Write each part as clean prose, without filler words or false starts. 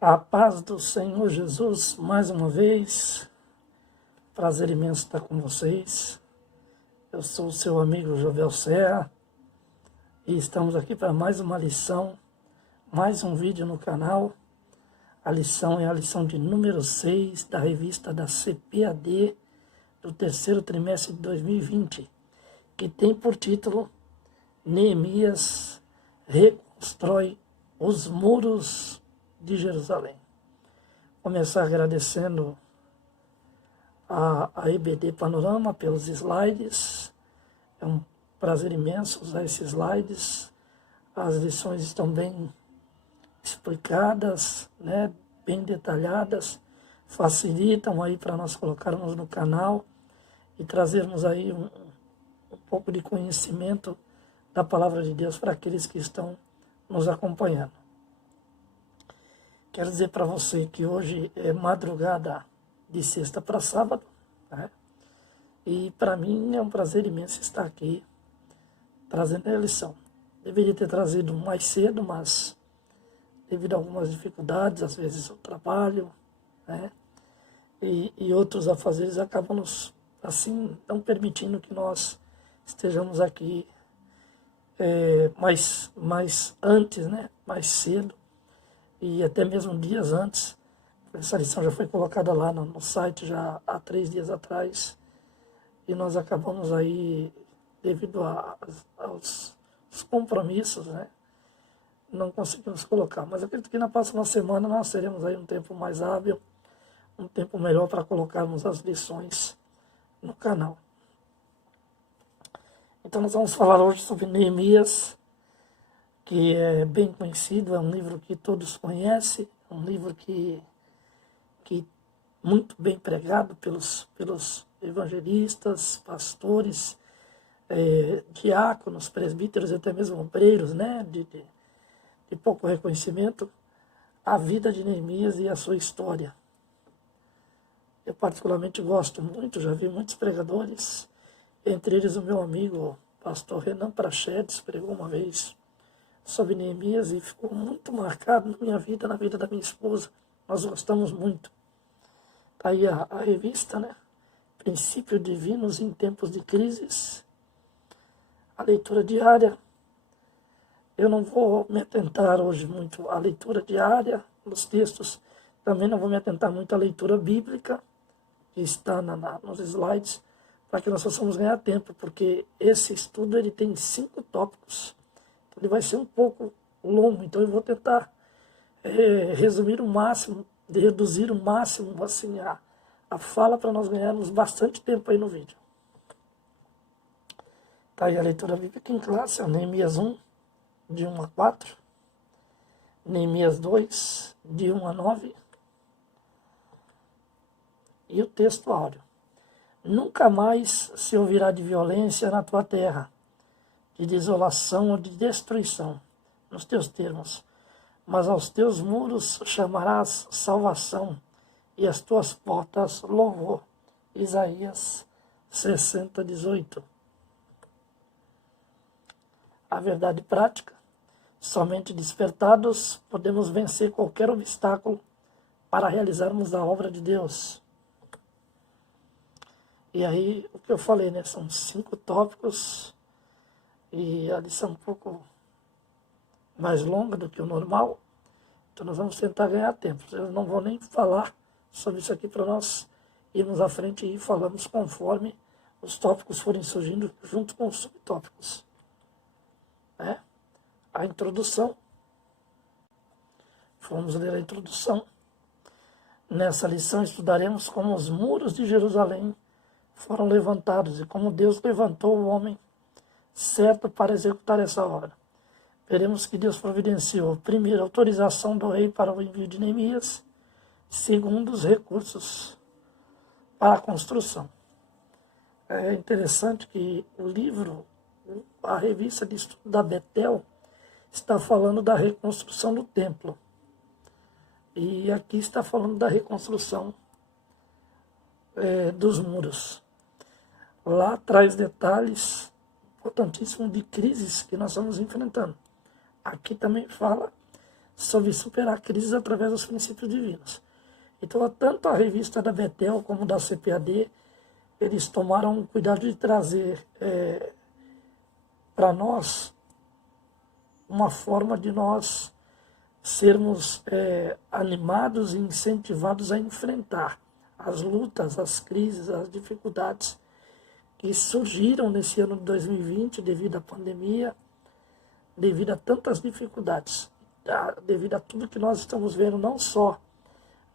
A paz do Senhor Jesus, mais uma vez, prazer imenso estar com vocês. Eu sou o seu amigo Jovel Serra e estamos aqui para mais uma lição, mais um vídeo no canal. A lição é a lição de número 6 da revista da CPAD do terceiro trimestre de 2020, que tem por título Neemias reconstrói os muros de Jerusalém. Começar agradecendo a EBD Panorama pelos slides. É um prazer imenso usar esses slides. As lições estão bem explicadas, né, bem detalhadas, facilitam aí para nós colocarmos no canal e trazermos aí um pouco de conhecimento da Palavra de Deus para aqueles que estão nos acompanhando. Quero dizer para você que hoje é madrugada de sexta para sábado, né? E para mim é um prazer imenso estar aqui trazendo a lição. Deveria ter trazido mais cedo, mas devido a algumas dificuldades, às vezes o trabalho, né? E outros afazeres acabam nos, assim, não permitindo que nós estejamos aqui mais antes, né? Mais cedo. E até mesmo dias antes. Essa lição já foi colocada lá no site já há 3 dias atrás. E nós acabamos aí, devido aos compromissos, né, não conseguimos colocar. Mas eu acredito que na próxima semana nós teremos aí um tempo mais hábil, um tempo melhor para colocarmos as lições no canal. Então nós vamos falar hoje sobre Neemias, que é bem conhecido, é um livro que todos conhecem, é um livro que muito bem pregado pelos evangelistas, pastores, diáconos, presbíteros e até mesmo obreiros, né, de pouco reconhecimento, a vida de Neemias e a sua história. Eu particularmente gosto muito, já vi muitos pregadores, entre eles o meu amigo pastor Renan Prachedes pregou uma vez sobre Neemias e ficou muito marcado na minha vida, na vida da minha esposa. Nós gostamos muito. Está aí a revista, né? Princípios Divinos em Tempos de Crises. A leitura diária. Eu não vou me atentar hoje muito à leitura diária dos textos. Também não vou me atentar muito à leitura bíblica, que está nos slides, para que nós possamos ganhar tempo, porque esse estudo ele tem 5 tópicos. Ele vai ser um pouco longo, então eu vou tentar resumir o máximo, reduzir o máximo assim, a fala para nós ganharmos bastante tempo aí no vídeo. Tá aí a leitura bíblica em classe, é Neemias 1, de 1 a 4, Neemias 2, de 1 a 9, e o texto áureo. Nunca mais se ouvirá de violência na tua terra, de desolação ou de destruição, nos teus termos, mas aos teus muros chamarás salvação, e as tuas portas louvor. Isaías 60, 18. A verdade prática, somente despertados podemos vencer qualquer obstáculo para realizarmos a obra de Deus. E aí, o que eu falei, né, são 5 tópicos, e a lição é um pouco mais longa do que o normal, então nós vamos tentar ganhar tempo. Eu não vou nem falar sobre isso aqui para nós irmos à frente e falamos conforme os tópicos forem surgindo junto com os subtópicos. Né? A introdução. Vamos ler a introdução. Nessa lição estudaremos como os muros de Jerusalém foram levantados e como Deus levantou o homem certo para executar essa obra. Veremos que Deus providenciou, primeiro, a autorização do rei para o envio de Neemias, segundo, os recursos para a construção. É interessante que o livro, a revista de estudo da Betel, está falando da reconstrução do templo. E aqui está falando da reconstrução dos muros. Lá traz detalhes importantíssimos de crises que nós estamos enfrentando. Aqui também fala sobre superar crises através dos princípios divinos. Então, tanto a revista da Betel como da CPAD, eles tomaram cuidado de trazer para nós uma forma de nós sermos animados e incentivados a enfrentar as lutas, as crises, as dificuldades que surgiram nesse ano de 2020 devido à pandemia, devido a tantas dificuldades, devido a tudo que nós estamos vendo, não só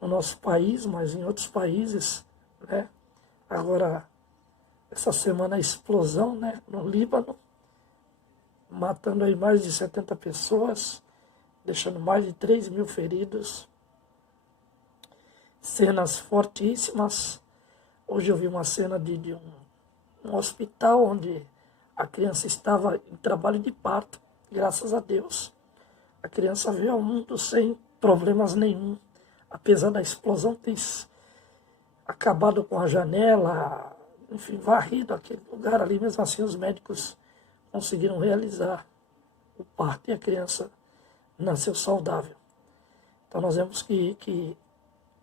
no nosso país, mas em outros países, né? Agora, essa semana a explosão, né, no Líbano, matando aí mais de 70 pessoas, deixando mais de 3 mil feridos. Cenas fortíssimas. Hoje eu vi uma cena de um hospital onde a criança estava em trabalho de parto, graças a Deus. A criança veio ao mundo sem problemas nenhum, apesar da explosão ter acabado com a janela, enfim, varrido aquele lugar ali, mesmo assim os médicos conseguiram realizar o parto e a criança nasceu saudável. Então nós vemos que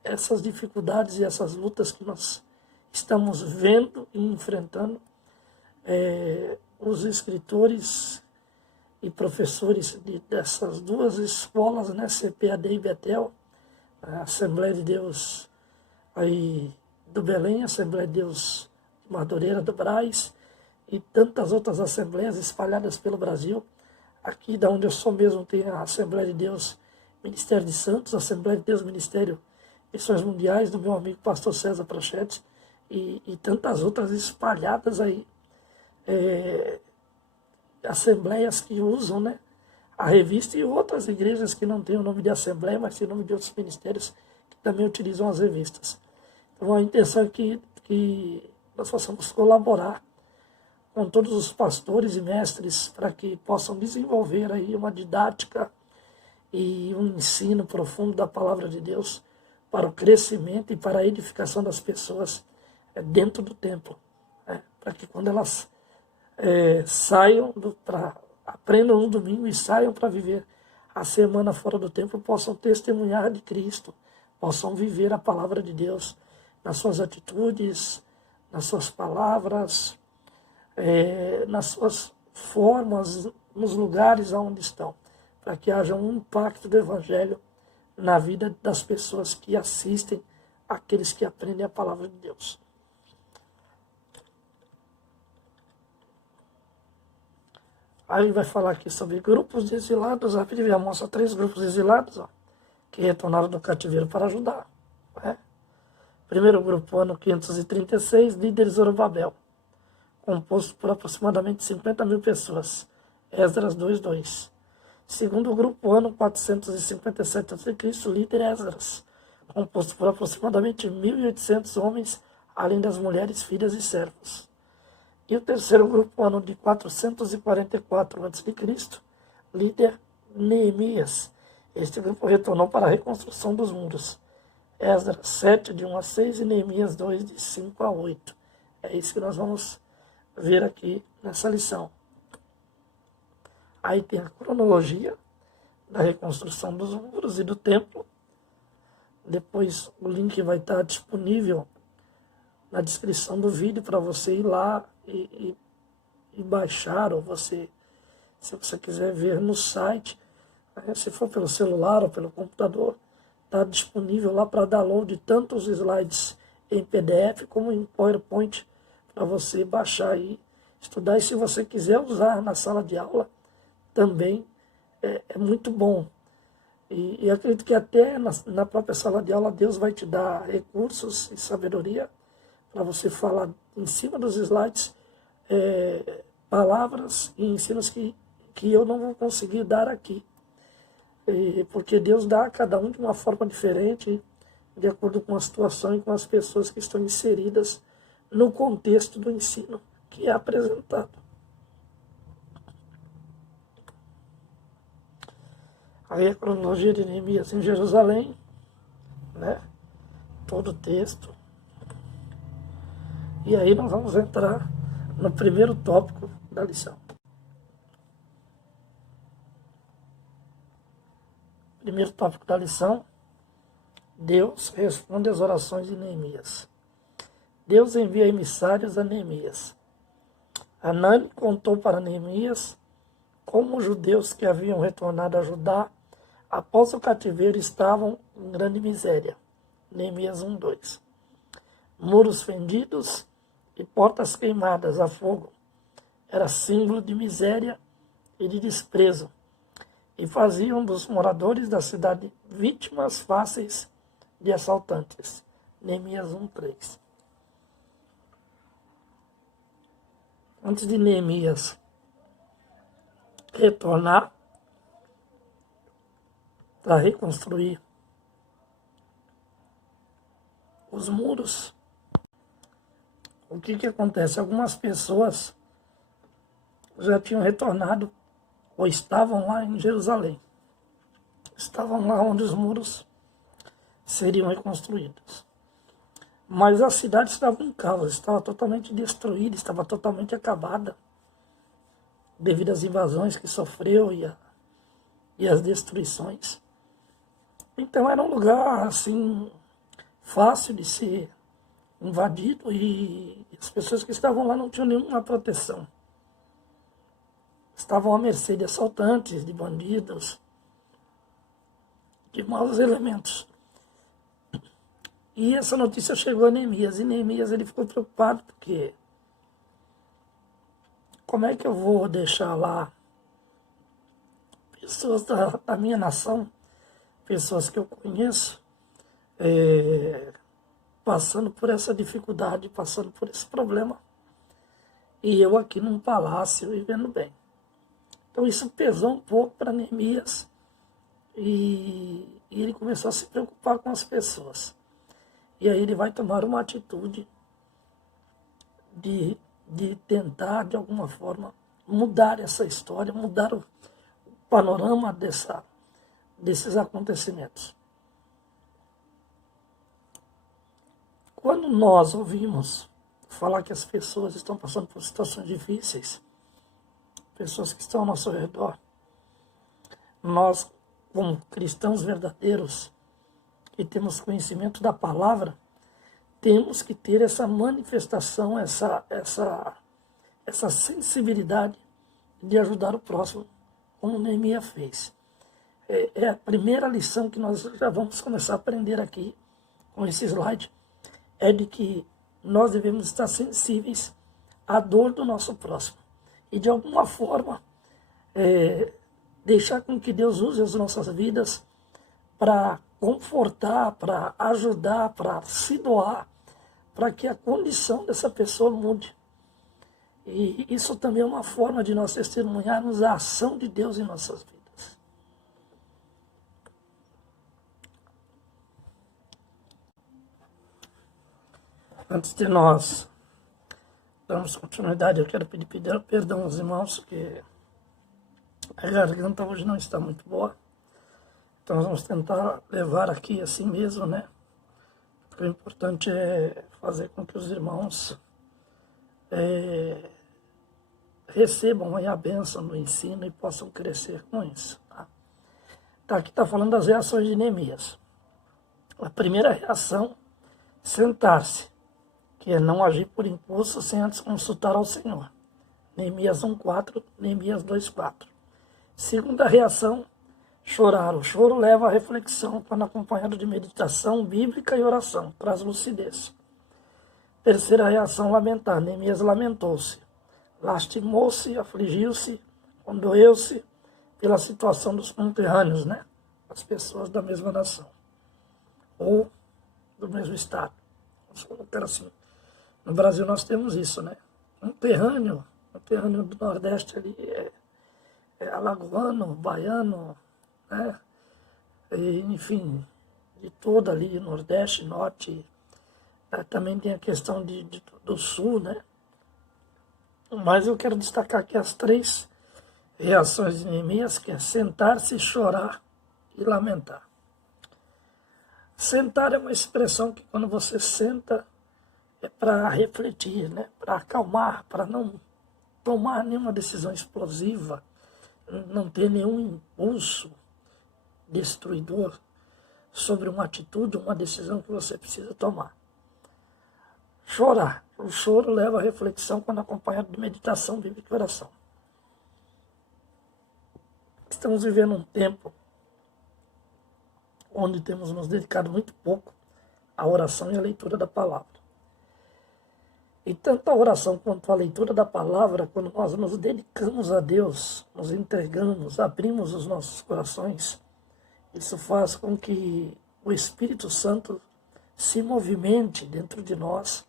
essas dificuldades e essas lutas que nós estamos vendo e enfrentando, os escritores e professores dessas duas escolas, né, CPAD e Betel, a Assembleia de Deus aí do Belém, a Assembleia de Deus de Madureira do Brás e tantas outras assembleias espalhadas pelo Brasil. Aqui da onde eu sou mesmo tem a Assembleia de Deus Ministério de Santos, a Assembleia de Deus Ministério Missões Mundiais do meu amigo pastor César Prachetes e tantas outras espalhadas aí, assembleias que usam, né, a revista e outras igrejas que não têm o nome de assembleia, mas têm o nome de outros ministérios que também utilizam as revistas. Então a intenção é que nós possamos colaborar com todos os pastores e mestres para que possam desenvolver aí uma didática e um ensino profundo da palavra de Deus para o crescimento e para a edificação das pessoas dentro do templo, para que quando elas saiam, aprendam no domingo e saiam para viver a semana fora do templo, possam testemunhar de Cristo, possam viver a palavra de Deus nas suas atitudes, nas suas palavras, nas suas formas, nos lugares onde estão, para que haja um impacto do Evangelho na vida das pessoas que assistem, aqueles que aprendem a palavra de Deus. Aí vai falar aqui sobre grupos de exilados. A Bíblia mostra 3 grupos de exilados, que retornaram do cativeiro para ajudar. Primeiro grupo, ano 536, líderes Zorobabel, composto por aproximadamente 50 mil pessoas. Esdras 2:2. Segundo grupo, ano 457 a.C., líder Esdras, composto por aproximadamente 1.800 homens, além das mulheres, filhas e servos. E o terceiro grupo, ano de 444 a.C., líder Neemias. Este grupo retornou para a reconstrução dos muros. Esdras 7, de 1 a 6, e Neemias 2, de 5 a 8. É isso que nós vamos ver aqui nessa lição. Aí tem a cronologia da reconstrução dos muros e do templo. Depois o link vai estar disponível na descrição do vídeo para você ir lá e baixar, ou você, se você quiser ver no site, se for pelo celular ou pelo computador, está disponível lá para download tanto os slides em PDF como em PowerPoint para você baixar e estudar. E se você quiser usar na sala de aula, também é muito bom. E acredito que até na própria sala de aula Deus vai te dar recursos e sabedoria para você falar em cima dos slides palavras e ensinos que eu não vou conseguir dar aqui. Porque Deus dá a cada um de uma forma diferente, de acordo com a situação e com as pessoas que estão inseridas no contexto do ensino que é apresentado. Aí a cronologia de Neemias em Jerusalém, né? Todo o texto. E aí nós vamos entrar no primeiro tópico da lição. Primeiro tópico da lição: Deus responde às orações de Neemias. Deus envia emissários a Neemias. Anani contou para Neemias como os judeus que haviam retornado a Judá após o cativeiro estavam em grande miséria. Neemias 1:2. Muros fendidos e portas queimadas a fogo era símbolo de miséria e de desprezo, e faziam dos moradores da cidade vítimas fáceis de assaltantes. Neemias 1:3. Antes de Neemias retornar para reconstruir os muros, o que acontece? Algumas pessoas já tinham retornado ou estavam lá em Jerusalém. Estavam lá onde os muros seriam reconstruídos. Mas a cidade estava em caos, estava totalmente destruída, estava totalmente acabada, devido às invasões que sofreu e às destruições. Então era um lugar assim fácil de ser invadido e as pessoas que estavam lá não tinham nenhuma proteção. Estavam à mercê de assaltantes, de bandidos, de maus elementos. E essa notícia chegou a Neemias, e Neemias ele ficou preocupado, porque como é que eu vou deixar lá pessoas da minha nação, pessoas que eu conheço, passando por essa dificuldade, passando por esse problema, e eu aqui num palácio vivendo bem. Então isso pesou um pouco para Neemias, e ele começou a se preocupar com as pessoas. E aí ele vai tomar uma atitude de tentar, de alguma forma, mudar essa história, mudar o panorama desses acontecimentos. Quando nós ouvimos falar que as pessoas estão passando por situações difíceis, pessoas que estão ao nosso redor, nós, como cristãos verdadeiros, que temos conhecimento da palavra, temos que ter essa manifestação, essa sensibilidade de ajudar o próximo, como Neemias fez. É a primeira lição que nós já vamos começar a aprender aqui, com esse slide, é de que nós devemos estar sensíveis à dor do nosso próximo. E de alguma forma, deixar com que Deus use as nossas vidas para confortar, para ajudar, para se doar, para que a condição dessa pessoa mude. E isso também é uma forma de nós testemunharmos a ação de Deus em nossas vidas. Antes de nós darmos continuidade, eu quero pedir perdão aos irmãos, porque a garganta hoje não está muito boa. Então nós vamos tentar levar aqui assim mesmo, né? Porque o importante é fazer com que os irmãos recebam aí a bênção do ensino e possam crescer com isso. Tá? Aqui está falando das reações de Neemias. A primeira reação, sentar-se, que é não agir por impulso sem antes consultar ao Senhor. Neemias 1:4, Neemias 2:4. Segunda reação, chorar. O choro leva à reflexão, quando acompanhado de meditação bíblica e oração, traz lucidez. Terceira reação, lamentar. Neemias lamentou-se, lastimou-se, afligiu-se, condoeu-se pela situação dos conterrâneos, né? As pessoas da mesma nação, ou do mesmo estado. Vamos colocar assim. No Brasil nós temos isso, né? Conterrâneo do Nordeste ali é alagoano, baiano, né? E, enfim, de toda ali, Nordeste, Norte, também tem a questão do Sul, né? Mas eu quero destacar aqui as três reações de Neemias, que é sentar-se, chorar e lamentar. Sentar é uma expressão que quando você senta é para refletir, né? Para acalmar, para não tomar nenhuma decisão explosiva, não ter nenhum impulso destruidor sobre uma atitude, uma decisão que você precisa tomar. Chorar. O choro leva à reflexão quando acompanhado de meditação bíblica e oração. Estamos vivendo um tempo onde temos nos dedicado muito pouco à oração e à leitura da palavra. E tanto a oração quanto a leitura da palavra, quando nós nos dedicamos a Deus, nos entregamos, abrimos os nossos corações, isso faz com que o Espírito Santo se movimente dentro de nós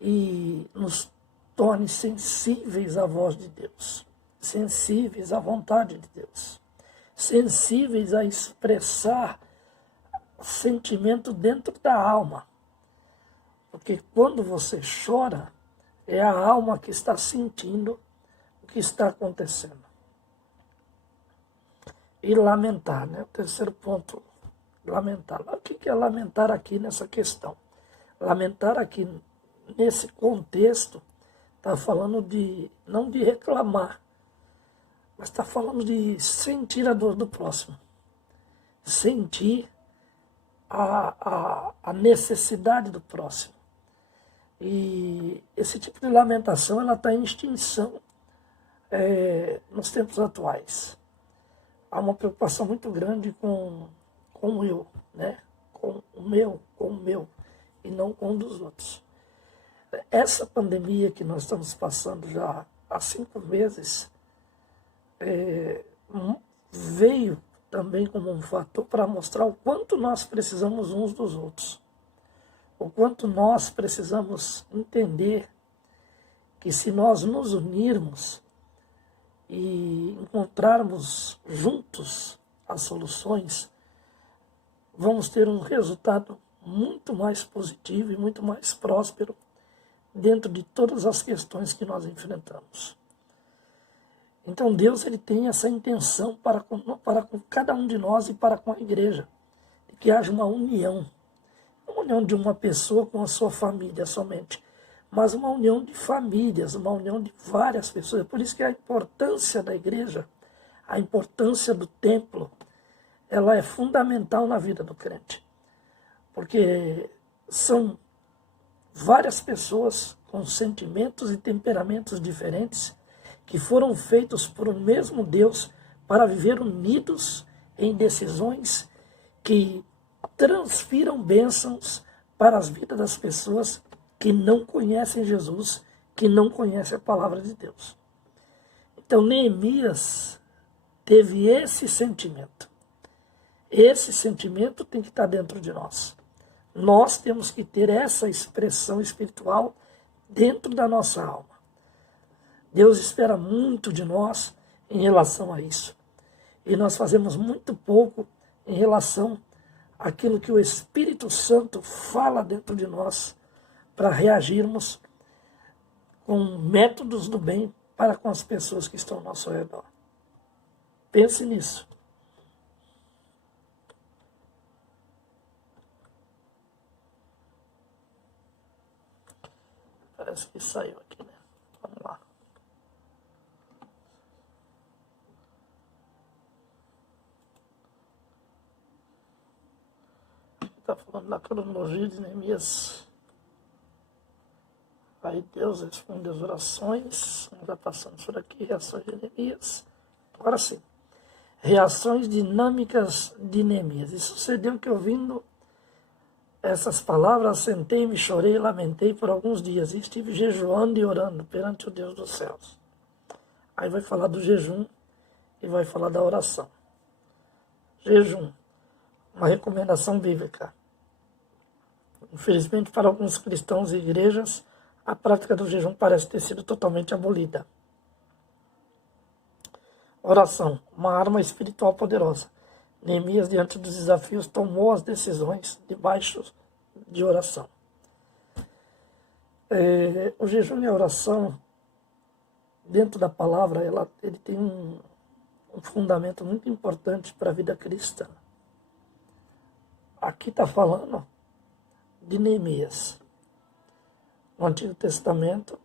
e nos torne sensíveis à voz de Deus, sensíveis à vontade de Deus, sensíveis a expressar sentimento dentro da alma. Porque quando você chora, é a alma que está sentindo o que está acontecendo. E lamentar, né? O terceiro ponto, lamentar. O que é lamentar aqui nessa questão? Lamentar aqui, nesse contexto, está falando de, não de reclamar, mas está falando de sentir a dor do próximo. Sentir a necessidade do próximo. E esse tipo de lamentação ela está em extinção nos tempos atuais. Há uma preocupação muito grande com o eu, né? Com o meu, e não com o dos outros. Essa pandemia que nós estamos passando já há 5 meses veio também como um fator para mostrar o quanto nós precisamos uns dos outros. O quanto nós precisamos entender que se nós nos unirmos e encontrarmos juntos as soluções, vamos ter um resultado muito mais positivo e muito mais próspero dentro de todas as questões que nós enfrentamos. Então Deus ele tem essa intenção para com cada um de nós e para com a igreja, de que haja uma união. Uma união de uma pessoa com a sua família somente, mas uma união de famílias, uma união de várias pessoas. É por isso que a importância da igreja, a importância do templo, ela é fundamental na vida do crente. Porque são várias pessoas com sentimentos e temperamentos diferentes que foram feitos por um mesmo Deus para viver unidos em decisões que transfiram bênçãos para as vidas das pessoas que não conhecem Jesus, que não conhecem a palavra de Deus. Então Neemias teve esse sentimento. Esse sentimento tem que estar dentro de nós. Nós temos que ter essa expressão espiritual dentro da nossa alma. Deus espera muito de nós em relação a isso. E nós fazemos muito pouco em relação àquilo que o Espírito Santo fala dentro de nós para reagirmos com métodos do bem para com as pessoas que estão ao nosso redor. Pense nisso. Parece que saiu aqui, né? Vamos lá. Está falando da cronologia de Neemias. Aí Deus responde as orações. Vamos já passando por aqui, reações de Neemias. Agora sim. Reações dinâmicas de Neemias. E sucedeu que, ouvindo essas palavras, sentei-me, chorei e lamentei por alguns dias. E estive jejuando e orando perante o Deus dos céus. Aí vai falar do jejum e vai falar da oração. Jejum. Uma recomendação bíblica. Infelizmente, para alguns cristãos e igrejas, a prática do jejum parece ter sido totalmente abolida. Oração, uma arma espiritual poderosa. Neemias, diante dos desafios, tomou as decisões debaixo de oração. O jejum e a oração, dentro da palavra, ele tem um fundamento muito importante para a vida cristã. Aqui está falando de Neemias. No Antigo Testamento,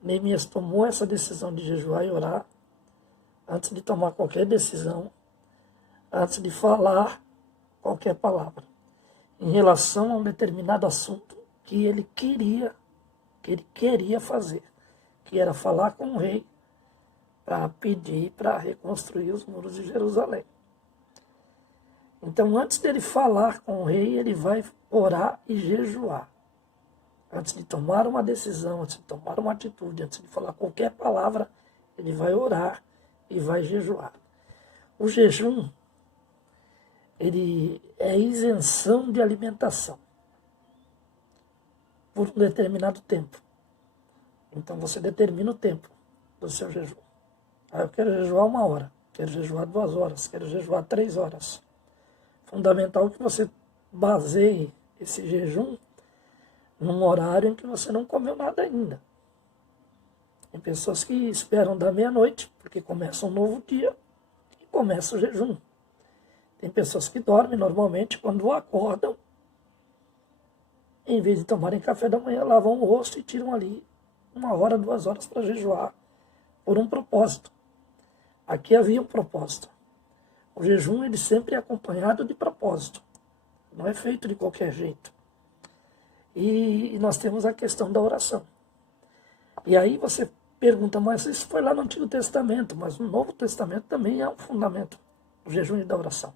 Neemias tomou essa decisão de jejuar e orar antes de tomar qualquer decisão, antes de falar qualquer palavra, em relação a um determinado assunto que ele queria fazer, que era falar com o rei para pedir para reconstruir os muros de Jerusalém. Então, antes dele falar com o rei, ele vai orar e jejuar. Antes de tomar uma decisão, antes de tomar uma atitude, antes de falar qualquer palavra, ele vai orar e vai jejuar. O jejum, ele é isenção de alimentação por um determinado tempo. Então você determina o tempo do seu jejum. Eu quero jejuar 1 hora, quero jejuar 2 horas, quero jejuar 3 horas. Fundamental que você baseie esse jejum num horário em que você não comeu nada ainda. Tem pessoas que esperam da meia-noite, porque começa um novo dia e começa o jejum. Tem pessoas que dormem normalmente, quando acordam, em vez de tomarem café da manhã, lavam o rosto e tiram ali 1 hora, 2 horas para jejuar, por um propósito. Aqui havia um propósito. O jejum ele sempre é acompanhado de propósito. Não é feito de qualquer jeito. E nós temos a questão da oração. E aí você pergunta, mas isso foi lá no Antigo Testamento, mas no Novo Testamento também é um fundamento, o jejum e da oração.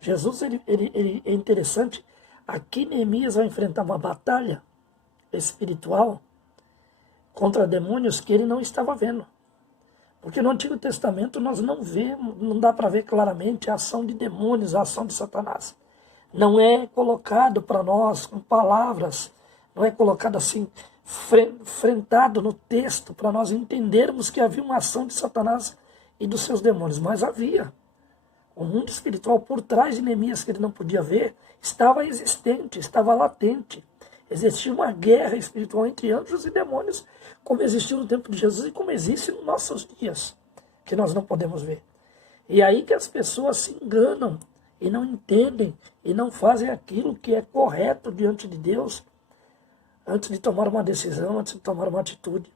Jesus, ele é interessante, aqui Neemias vai enfrentar uma batalha espiritual contra demônios que ele não estava vendo. Porque no Antigo Testamento nós não vemos, não dá para ver claramente a ação de demônios, a ação de Satanás. Não é colocado para nós com palavras, não é colocado assim, enfrentado no texto, para nós entendermos que havia uma ação de Satanás e dos seus demônios. Mas havia. O mundo espiritual por trás de Neemias, que ele não podia ver, estava existente, estava latente. Existia uma guerra espiritual entre anjos e demônios, como existiu no tempo de Jesus e como existe nos nossos dias, que nós não podemos ver. E aí que as pessoas se enganam e não entendem e não fazem aquilo que é correto diante de Deus, antes de tomar uma decisão, antes de tomar uma atitude,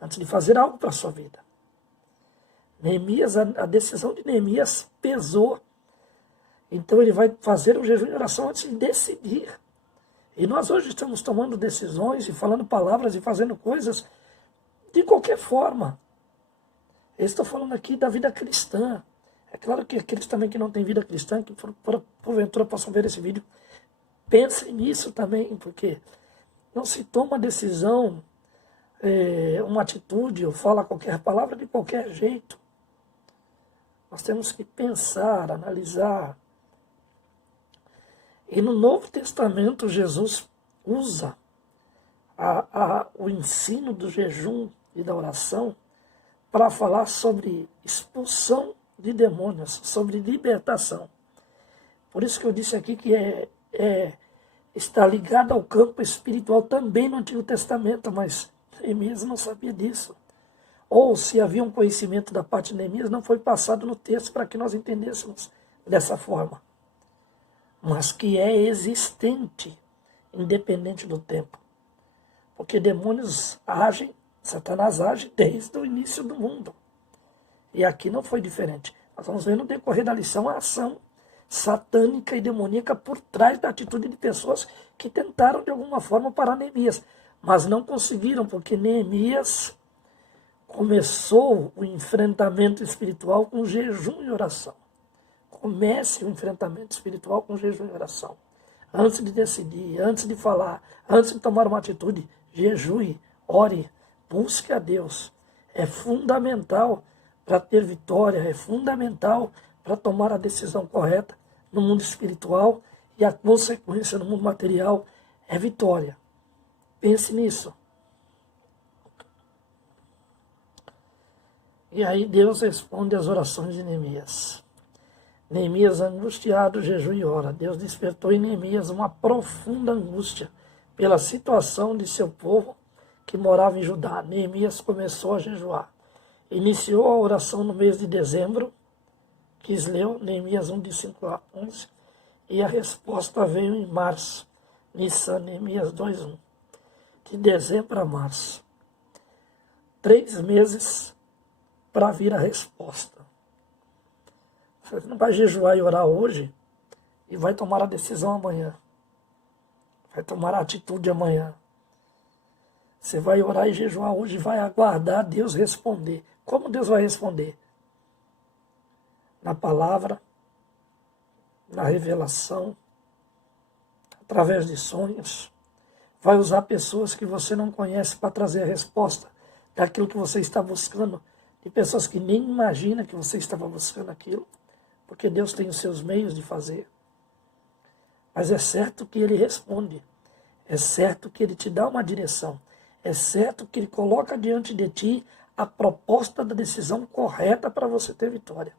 antes de fazer algo para a sua vida. Neemias, a decisão de Neemias pesou. Então ele vai fazer um jejum e oração antes de decidir. E nós hoje estamos tomando decisões e falando palavras e fazendo coisas de qualquer forma. Eu estou falando aqui da vida cristã. É claro que aqueles também que não têm vida cristã, que porventura possam ver esse vídeo, pensem nisso também, porque não se toma decisão, uma atitude, ou fala qualquer palavra de qualquer jeito. Nós temos que pensar, analisar. E no Novo Testamento, Jesus usa o ensino do jejum e da oração para falar sobre expulsão de demônios, sobre libertação. Por isso que eu disse aqui que está ligado ao campo espiritual também no Antigo Testamento, mas Neemias não sabia disso. Ou se havia um conhecimento da parte de Neemias, não foi passado no texto para que nós entendêssemos dessa forma. Mas que é existente, independente do tempo. Porque demônios agem, Satanás age desde o início do mundo. E aqui não foi diferente. Nós vamos ver no decorrer da lição a ação satânica e demoníaca por trás da atitude de pessoas que tentaram de alguma forma parar Neemias. Mas não conseguiram, porque Neemias começou o enfrentamento espiritual com jejum e oração. Comece o enfrentamento espiritual com jejum e oração. Antes de decidir, antes de falar, antes de tomar uma atitude, jejue, ore, busque a Deus. É fundamental para ter vitória, é fundamental para tomar a decisão correta no mundo espiritual e a consequência no mundo material é vitória. Pense nisso. E aí Deus responde às orações de Neemias. Neemias angustiado, jejum e ora. Deus despertou em Neemias uma profunda angústia pela situação de seu povo que morava em Judá. Neemias começou a jejuar. Iniciou a oração no mês de dezembro, Quisleu, Neemias 1, de 5 a 11, e a resposta veio em março, Nissan, Neemias 2, 1. De dezembro a março. 3 meses para vir a resposta. Você não vai jejuar e orar hoje e vai tomar a decisão amanhã. Vai tomar a atitude amanhã. Você vai orar e jejuar hoje e vai aguardar Deus responder. Como Deus vai responder? Na palavra, na revelação, através de sonhos. Vai usar pessoas que você não conhece para trazer a resposta daquilo que você está buscando. De pessoas que nem imaginam que você estava buscando aquilo. Porque Deus tem os seus meios de fazer. Mas é certo que Ele responde. É certo que Ele te dá uma direção. É certo que Ele coloca diante de ti a proposta da decisão correta para você ter vitória.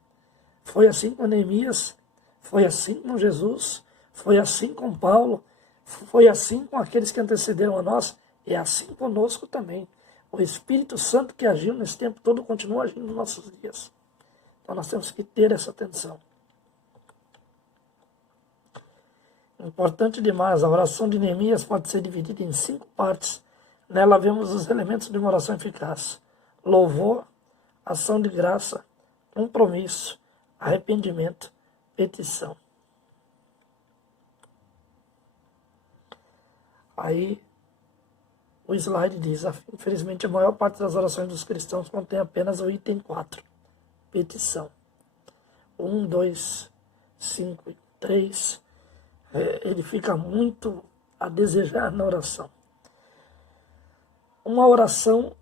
Foi assim com Neemias, foi assim com Jesus, foi assim com Paulo, foi assim com aqueles que antecederam a nós, é assim conosco também. O Espírito Santo que agiu nesse tempo todo continua agindo nos nossos dias. Então nós temos que ter essa atenção. Importante demais, a oração de Neemias pode ser dividida em 5 partes. Nela vemos os elementos de uma oração eficaz: louvor, ação de graça, compromisso, arrependimento, petição. Aí o slide diz: infelizmente a maior parte das orações dos cristãos contém apenas o item 4, petição. 1, 2, 5 e 3, ele fica muito a desejar na oração. Uma oração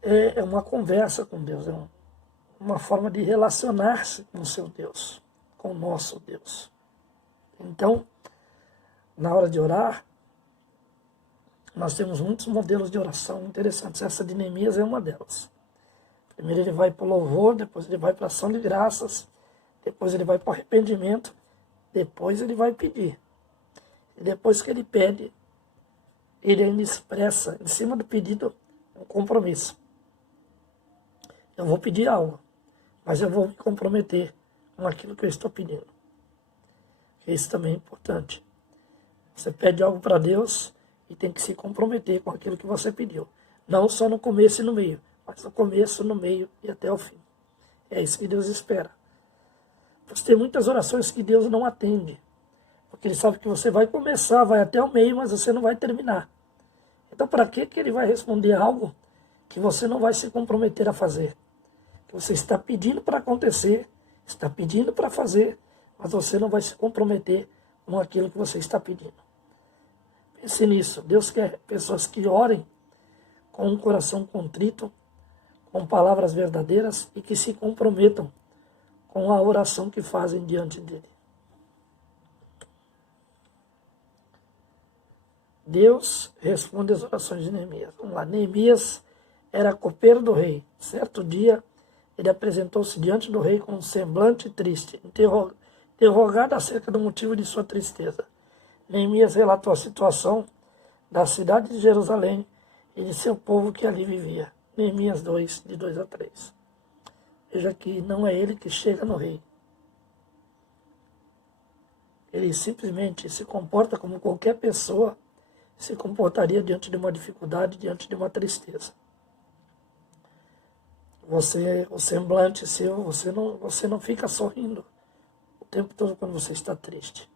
é uma conversa com Deus, é uma forma de relacionar-se com o seu Deus, com o nosso Deus. Então, na hora de orar, nós temos muitos modelos de oração interessantes. Essa de Neemias é uma delas. Primeiro ele vai para o louvor, depois ele vai para a ação de graças, depois ele vai para o arrependimento, depois ele vai pedir. E depois que ele pede, ele ainda expressa, em cima do pedido, um compromisso. Eu vou pedir algo, mas eu vou me comprometer com aquilo que eu estou pedindo. Isso também é importante. Você pede algo para Deus e tem que se comprometer com aquilo que você pediu. Não só no começo e no meio, mas no começo, no meio e até o fim. É isso que Deus espera. Você tem muitas orações que Deus não atende, porque Ele sabe que você vai começar, vai até o meio, mas você não vai terminar. Então, para que Ele vai responder algo que você não vai se comprometer a fazer? Que você está pedindo para acontecer, está pedindo para fazer, mas você não vai se comprometer com aquilo que você está pedindo. Pense nisso. Deus quer pessoas que orem com um coração contrito, com palavras verdadeiras e que se comprometam com a oração que fazem diante dele. Deus responde às orações de Neemias. Vamos lá. Neemias era copeiro do rei. Certo dia, ele apresentou-se diante do rei com um semblante triste, interrogado acerca do motivo de sua tristeza. Neemias relatou a situação da cidade de Jerusalém e de seu povo que ali vivia. Neemias 2, de 2 a 3. Veja que não é ele que chega no rei. Ele simplesmente se comporta como qualquer pessoa se comportaria diante de uma dificuldade, diante de uma tristeza. O semblante seu, você não fica sorrindo o tempo todo quando você está triste.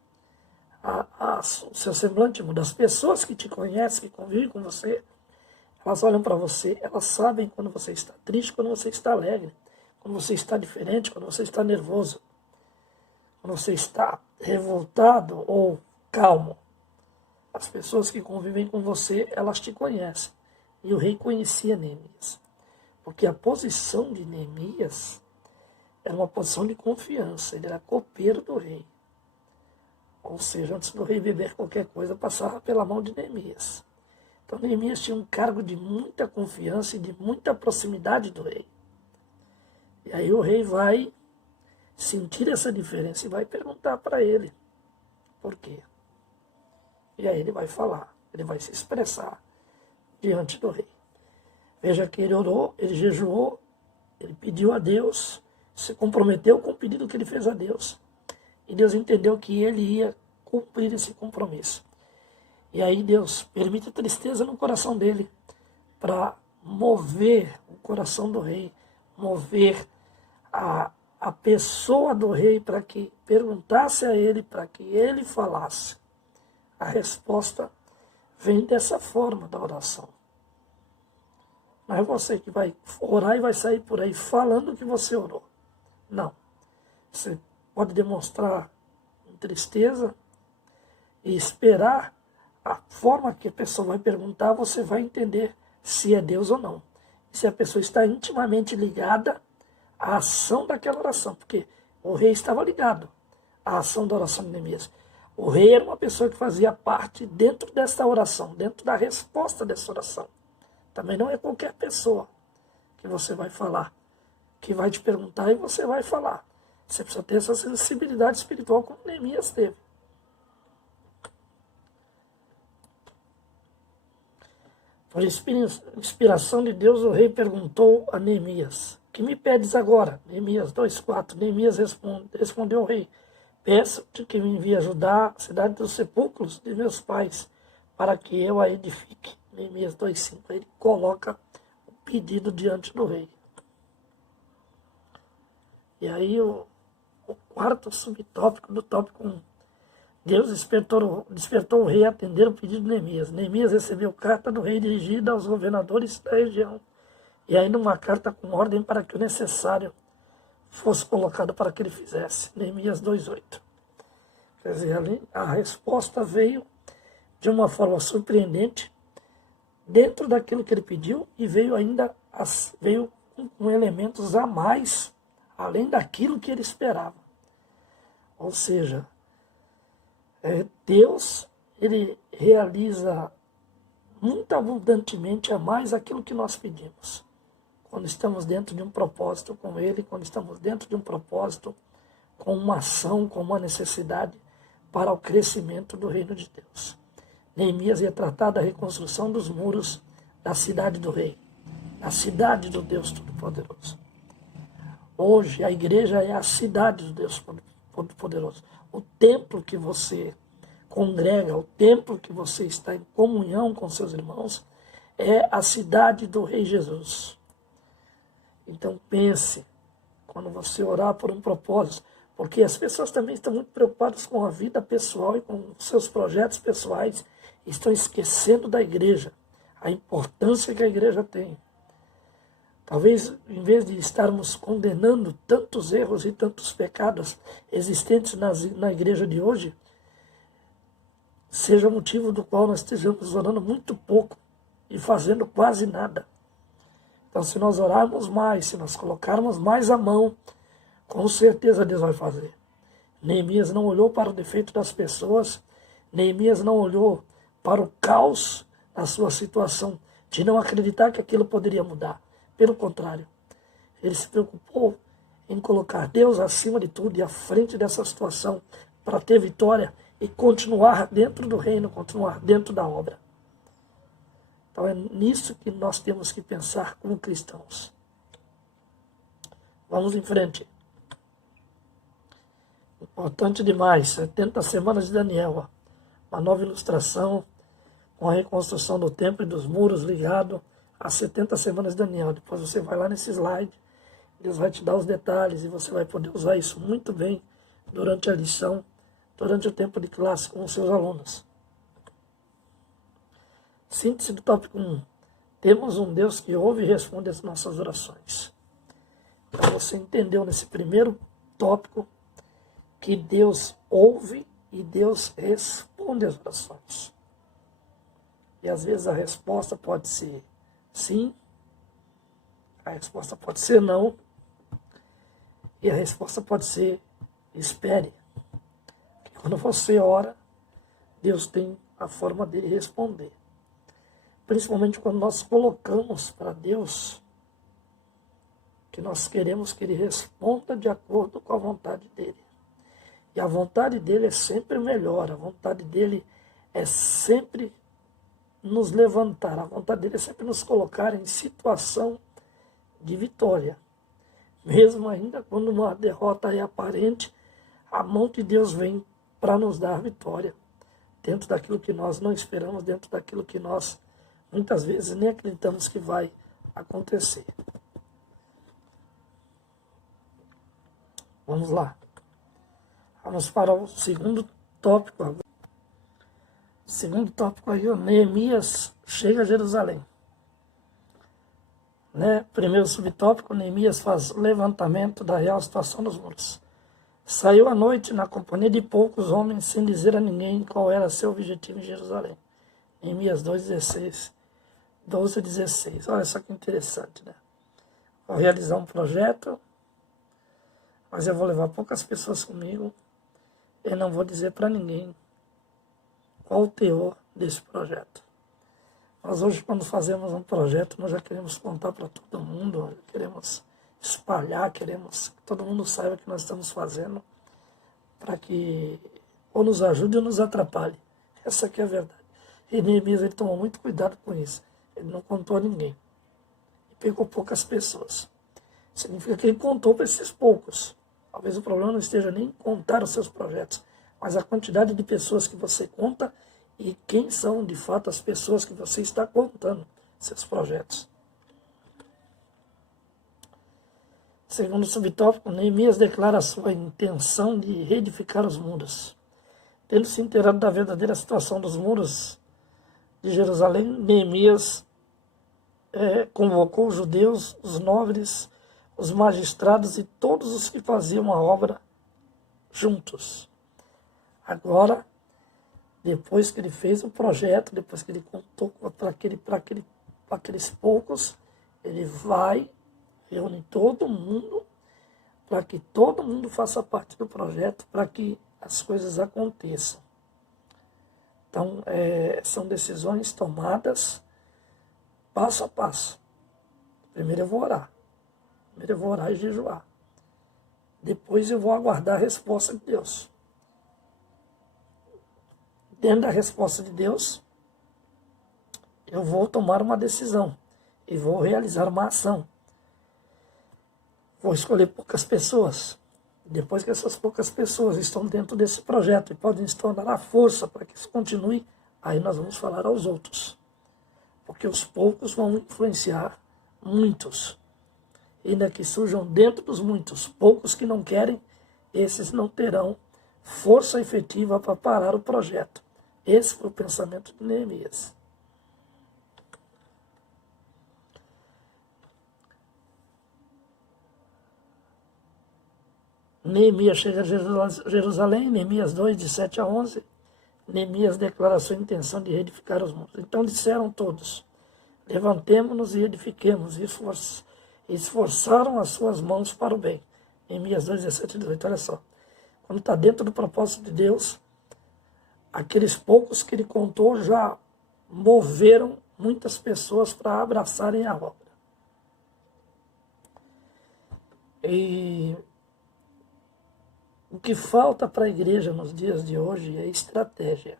O seu semblante muda. As pessoas que te conhecem, que convivem com você, elas olham para você, elas sabem quando você está triste, quando você está alegre, quando você está diferente, quando você está nervoso, quando você está revoltado ou calmo. As pessoas que convivem com você, elas te conhecem. E o rei conhecia Neemias. Porque a posição de Neemias era uma posição de confiança. Ele era copeiro do rei. Ou seja, antes do rei beber qualquer coisa, passava pela mão de Neemias. Então Neemias tinha um cargo de muita confiança e de muita proximidade do rei. E aí o rei vai sentir essa diferença e vai perguntar para ele por quê. E aí ele vai falar, ele vai se expressar diante do rei. Veja que ele orou, ele jejuou, ele pediu a Deus, se comprometeu com o pedido que ele fez a Deus. E Deus entendeu que ele ia cumprir esse compromisso. E aí Deus permite a tristeza no coração dele para mover o coração do rei, mover a pessoa do rei para que perguntasse a ele, para que ele falasse. A resposta vem dessa forma da oração. Não é você que vai orar e vai sair por aí falando que você orou. Não. Você pode demonstrar tristeza e esperar a forma que a pessoa vai perguntar, você vai entender se é Deus ou não. Se a pessoa está intimamente ligada à ação daquela oração, porque o rei estava ligado à ação da oração de Neemias. O rei era uma pessoa que fazia parte dentro dessa oração, dentro da resposta dessa oração. Também não é qualquer pessoa que você vai falar, que vai te perguntar e você vai falar. Você precisa ter essa sensibilidade espiritual como Neemias teve. Por inspiração de Deus, o rei perguntou a Neemias: que me pedes agora? Neemias 2,4. Neemias respondeu ao rei: peço-te que me envie ajudar a cidade dos sepulcros de meus pais, para que eu a edifique. Neemias 2,5. Ele coloca o pedido diante do rei. E aí o quarto subtópico do tópico 1. Deus despertou o rei a atender o pedido de Neemias. Neemias recebeu carta do rei dirigida aos governadores da região, e ainda uma carta com ordem para que o necessário fosse colocado para que ele fizesse. Neemias 2,8. Quer dizer, ali a resposta veio de uma forma surpreendente, dentro daquilo que ele pediu, e veio com elementos a mais, além daquilo que ele esperava. Ou seja, Deus, ele realiza muito abundantemente a mais aquilo que nós pedimos. Quando estamos dentro de um propósito com ele, quando estamos dentro de um propósito com uma ação, com uma necessidade para o crescimento do reino de Deus. Neemias ia tratar da reconstrução dos muros da cidade do rei, da cidade do Deus Todo-Poderoso. Hoje a igreja é a cidade do Deus Todo-Poderoso. O templo que você congrega, o templo que você está em comunhão com seus irmãos, é a cidade do Rei Jesus. Então pense, quando você orar por um propósito, porque as pessoas também estão muito preocupadas com a vida pessoal e com seus projetos pessoais, estão esquecendo da igreja, a importância que a igreja tem. Talvez, em vez de estarmos condenando tantos erros e tantos pecados existentes na igreja de hoje, seja motivo do qual nós estejamos orando muito pouco e fazendo quase nada. Então, se nós orarmos mais, se nós colocarmos mais a mão, com certeza Deus vai fazer. Neemias não olhou para o defeito das pessoas, Neemias não olhou para o caos da sua situação, de não acreditar que aquilo poderia mudar. Pelo contrário, ele se preocupou em colocar Deus acima de tudo e à frente dessa situação para ter vitória e continuar dentro do reino, continuar dentro da obra. Então é nisso que nós temos que pensar como cristãos. Vamos em frente. Importante demais, 70 semanas de Daniel. Uma nova ilustração com a reconstrução do templo e dos muros ligado às 70 semanas de Daniel. Depois você vai lá nesse slide, Deus vai te dar os detalhes e você vai poder usar isso muito bem durante a lição, durante o tempo de classe com os seus alunos. Síntese do tópico 1. Temos um Deus que ouve e responde às nossas orações. Então você entendeu nesse primeiro tópico que Deus ouve e Deus responde às orações. E às vezes a resposta pode ser sim, a resposta pode ser não, e a resposta pode ser espere. Porque quando você ora, Deus tem a forma dele responder. Principalmente quando nós colocamos para Deus que nós queremos que Ele responda de acordo com a vontade dEle. E a vontade dEle é sempre melhor, a vontade dEle é sempre nos levantar, a vontade dEle é sempre nos colocar em situação de vitória. Mesmo ainda quando uma derrota é aparente, a mão de Deus vem para nos dar vitória. Dentro daquilo que nós não esperamos, dentro daquilo que nós muitas vezes nem acreditamos que vai acontecer. Vamos lá. Vamos para o segundo tópico agora. O segundo tópico aí, Neemias chega a Jerusalém. Né? Primeiro subtópico, Neemias faz levantamento da real situação dos muros. Saiu à noite na companhia de poucos homens, sem dizer a ninguém qual era seu objetivo em Jerusalém. Neemias 2:16, 12:16. Olha só que interessante, né? Vou realizar um projeto, mas eu vou levar poucas pessoas comigo e não vou dizer para ninguém qual o teor desse projeto. Nós hoje, quando fazemos um projeto, nós já queremos contar para todo mundo, queremos espalhar, queremos que todo mundo saiba o que nós estamos fazendo, para que ou nos ajude ou nos atrapalhe. Essa aqui é a verdade. E Neemias, ele tomou muito cuidado com isso. Ele não contou a ninguém. E pegou poucas pessoas. Significa que ele contou para esses poucos. Talvez o problema não esteja nem em contar os seus projetos, mas a quantidade de pessoas que você conta e quem são, de fato, as pessoas que você está contando seus projetos. Segundo subtópico, Neemias declara a sua intenção de reedificar os muros. Tendo se inteirado da verdadeira situação dos muros de Jerusalém, Neemias convocou os judeus, os nobres, os magistrados e todos os que faziam a obra juntos. Agora, depois que ele fez o projeto, depois que ele contou para aqueles poucos, ele vai, reúne todo mundo, para que todo mundo faça parte do projeto, para que as coisas aconteçam. Então, são decisões tomadas passo a passo. Primeiro eu vou orar. Primeiro eu vou orar e jejuar. Depois eu vou aguardar a resposta de Deus. Dentro da resposta de Deus, eu vou tomar uma decisão e vou realizar uma ação. Vou escolher poucas pessoas. Depois que essas poucas pessoas estão dentro desse projeto e podem se tornar a força para que isso continue, aí nós vamos falar aos outros. Porque os poucos vão influenciar muitos. E ainda que surjam dentro dos muitos, poucos que não querem, esses não terão força efetiva para parar o projeto. Esse foi o pensamento de Neemias. Neemias chega a Jerusalém, Neemias 2, de 7 a 11. Neemias declara sua intenção de reedificar os muros. Então disseram todos, levantemo-nos e edifiquemos, e esforçaram as suas mãos para o bem. Neemias 2, 17 e 18, olha só. Quando está dentro do propósito de Deus, aqueles poucos que ele contou já moveram muitas pessoas para abraçarem a obra. E o que falta para a igreja nos dias de hoje é estratégia.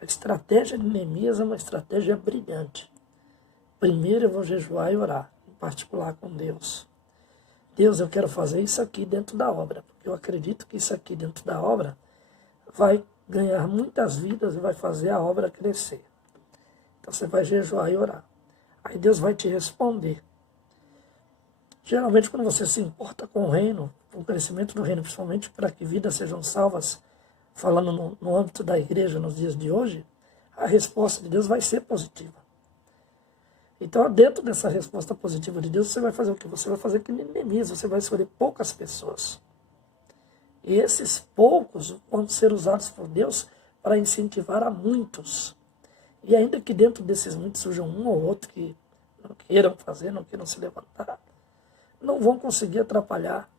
A estratégia de Neemias é uma estratégia brilhante. Primeiro eu vou jejuar e orar, em particular com Deus. Deus, eu quero fazer isso aqui dentro da obra, porque eu acredito que isso aqui dentro da obra vai ganhar muitas vidas e vai fazer a obra crescer. Então você vai jejuar e orar. Aí Deus vai te responder. Geralmente quando você se importa com o reino, com o crescimento do reino, principalmente para que vidas sejam salvas, falando no âmbito da igreja nos dias de hoje, a resposta de Deus vai ser positiva. Então, dentro dessa resposta positiva de Deus, você vai fazer o quê? Você vai fazer que Neemias, você vai escolher poucas pessoas. E esses poucos vão ser usados por Deus para incentivar a muitos. E ainda que dentro desses muitos surjam um ou outro que não queiram fazer, não queiram se levantar, não vão conseguir atrapalhar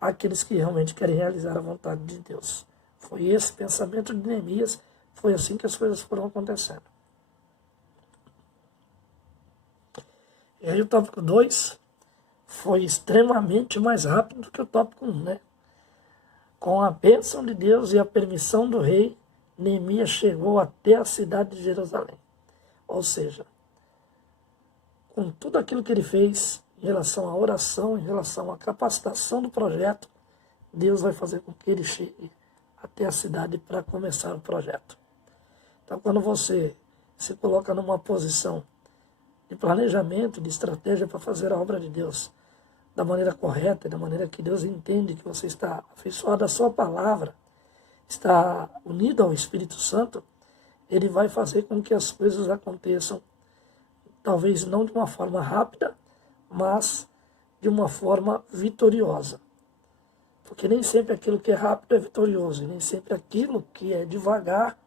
aqueles que realmente querem realizar a vontade de Deus. Foi esse pensamento de Neemias, foi assim que as coisas foram acontecendo. E aí o tópico 2 foi extremamente mais rápido do que o tópico 1, né? Com a bênção de Deus e a permissão do rei, Neemias chegou até a cidade de Jerusalém. Ou seja, com tudo aquilo que ele fez em relação à oração, em relação à capacitação do projeto, Deus vai fazer com que ele chegue até a cidade para começar o projeto. Então, quando você se coloca numa posição de planejamento, de estratégia para fazer a obra de Deus, da maneira correta, da maneira que Deus entende que você está afeiçoado à sua palavra, está unido ao Espírito Santo, Ele vai fazer com que as coisas aconteçam, talvez não de uma forma rápida, mas de uma forma vitoriosa. Porque nem sempre aquilo que é rápido é vitorioso, e nem sempre aquilo que é devagar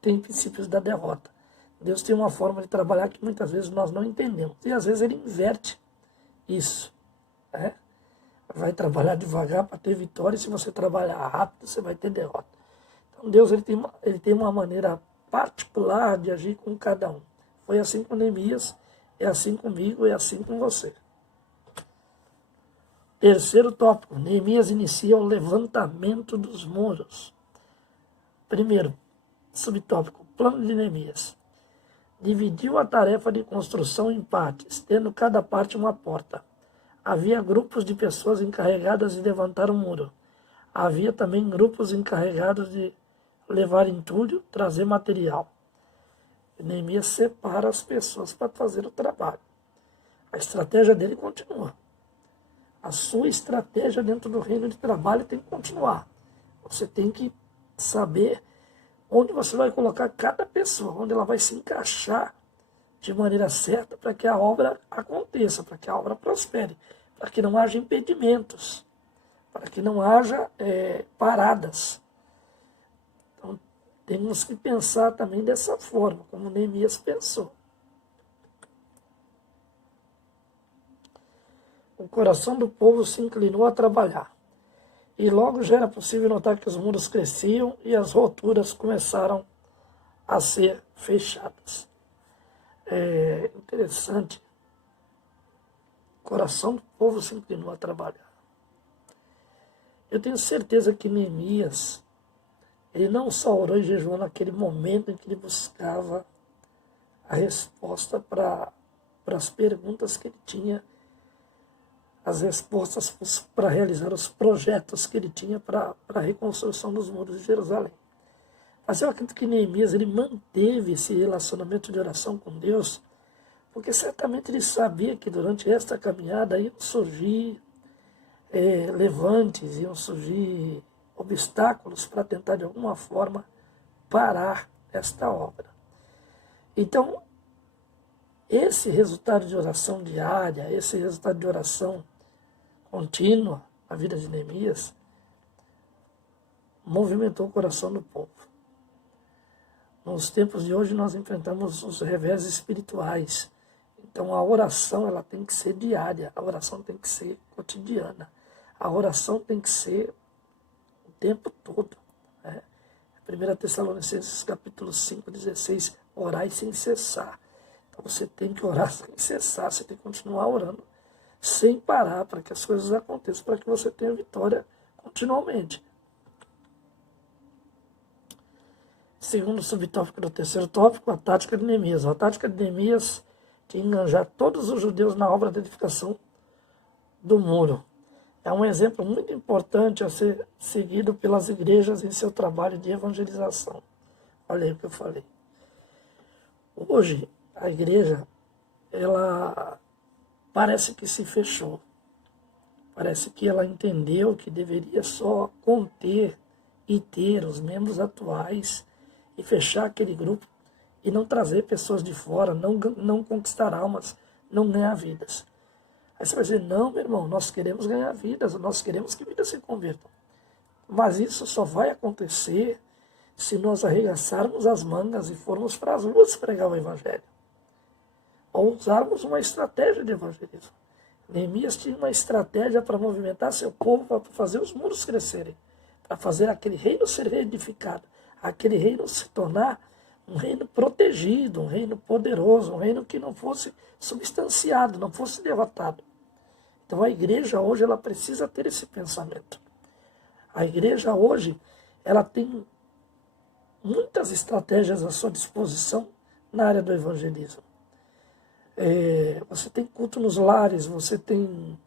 tem princípios da derrota. Deus tem uma forma de trabalhar que muitas vezes nós não entendemos. E às vezes Ele inverte isso. Né? Vai trabalhar devagar para ter vitória, e se você trabalhar rápido, você vai ter derrota. Então Deus ele tem uma maneira particular de agir com cada um. Foi assim com Neemias, é assim comigo, é assim com você. Terceiro tópico, Neemias inicia o levantamento dos muros. Primeiro, subtópico, plano de Neemias. Dividiu a tarefa de construção em partes, tendo cada parte uma porta. Havia grupos de pessoas encarregadas de levantar o muro. Havia também grupos encarregados de levar entulho, trazer material. Neemias separa as pessoas para fazer o trabalho. A estratégia dele continua. A sua estratégia dentro do reino de trabalho tem que continuar. Você tem que saber onde você vai colocar cada pessoa, onde ela vai se encaixar de maneira certa para que a obra aconteça, para que a obra prospere, para que não haja impedimentos, para que não haja paradas. Então, temos que pensar também dessa forma, como Neemias pensou. O coração do povo se inclinou a trabalhar. E logo já era possível notar que os muros cresciam e as roturas começaram a ser fechadas. É interessante. O coração do povo se inclinou a trabalhar. Eu tenho certeza que Neemias, ele não só orou e jejuou naquele momento em que ele buscava a resposta para as perguntas que ele tinha, as respostas para realizar os projetos que ele tinha para a reconstrução dos muros de Jerusalém. Mas eu acredito que Neemias ele manteve esse relacionamento de oração com Deus, porque certamente ele sabia que durante esta caminhada iam surgir levantes, iam surgir obstáculos para tentar de alguma forma parar esta obra. Então, esse resultado de oração diária, esse resultado de oração contínua na vida de Neemias, movimentou o coração do povo. Nos tempos de hoje nós enfrentamos os revés espirituais. Então a oração ela tem que ser diária, a oração tem que ser cotidiana, a oração tem que ser o tempo todo. Né? 1 Tessalonicenses capítulo 5, 16, orai sem cessar. Então você tem que orar sem cessar, você tem que continuar orando sem parar, para que as coisas aconteçam, para que você tenha vitória continuamente. Segundo subtópico do terceiro tópico, a tática de Neemias. A tática de Neemias tinha enganjar todos os judeus na obra de edificação do muro. É um exemplo muito importante a ser seguido pelas igrejas em seu trabalho de evangelização. Olha aí o que eu falei. Hoje, a igreja, ela parece que se fechou. Parece que ela entendeu que deveria só conter e ter os membros atuais e fechar aquele grupo e não trazer pessoas de fora, não conquistar almas, não ganhar vidas. Aí você vai dizer, não, meu irmão, nós queremos ganhar vidas, nós queremos que vidas se convertam. Mas isso só vai acontecer se nós arregaçarmos as mangas e formos para as ruas pregar o Evangelho. Ou usarmos uma estratégia de evangelismo. Neemias tinha uma estratégia para movimentar seu povo, para fazer os muros crescerem, para fazer aquele reino ser reedificado, aquele reino se tornar um reino protegido, um reino poderoso, um reino que não fosse substanciado, não fosse derrotado. Então a igreja hoje ela precisa ter esse pensamento. A igreja hoje ela tem muitas estratégias à sua disposição na área do evangelismo. Você tem culto nos lares, você tem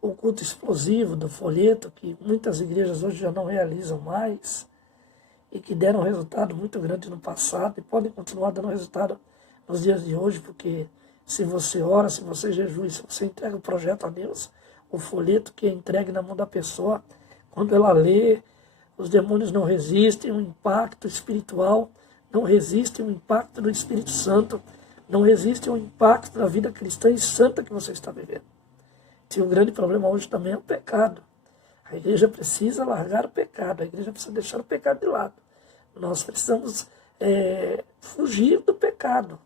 o culto explosivo do folheto, que muitas igrejas hoje já não realizam mais, e que deram resultado muito grande no passado, e podem continuar dando resultado nos dias de hoje, porque se você ora, se você jejua, se você entrega o projeto a Deus, o folheto que é entregue na mão da pessoa, quando ela lê, os demônios não resistem, o impacto espiritual não resiste, o impacto do Espírito Santo não resiste ao impacto da vida cristã e santa que você está vivendo. E o grande problema hoje também é o pecado. A igreja precisa largar o pecado, a igreja precisa deixar o pecado de lado. Nós precisamos fugir do pecado.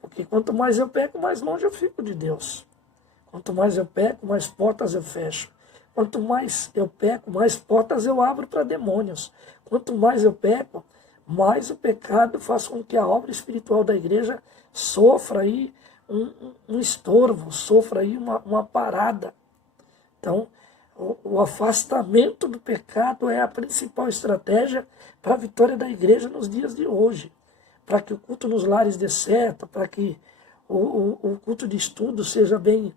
Porque quanto mais eu peco, mais longe eu fico de Deus. Quanto mais eu peco, mais portas eu fecho. Quanto mais eu peco, mais portas eu abro para demônios. Quanto mais eu peco, mais o pecado faz com que a obra espiritual da igreja sofra aí um estorvo, sofra aí uma parada. Então, o afastamento do pecado é a principal estratégia para a vitória da igreja nos dias de hoje. Para que o culto nos lares dê certo, para que o culto de estudo seja bem,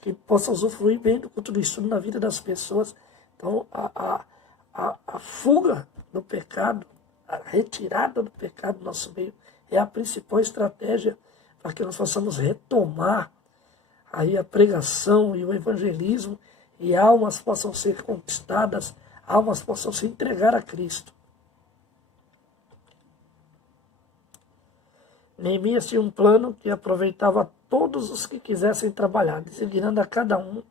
que possa usufruir bem do culto do estudo na vida das pessoas. Então, a fuga do pecado, a retirada do pecado do nosso meio é a principal estratégia para que nós possamos retomar aí a pregação e o evangelismo e almas possam ser conquistadas, almas possam se entregar a Cristo. Neemias tinha um plano que aproveitava todos os que quisessem trabalhar, designando a cada um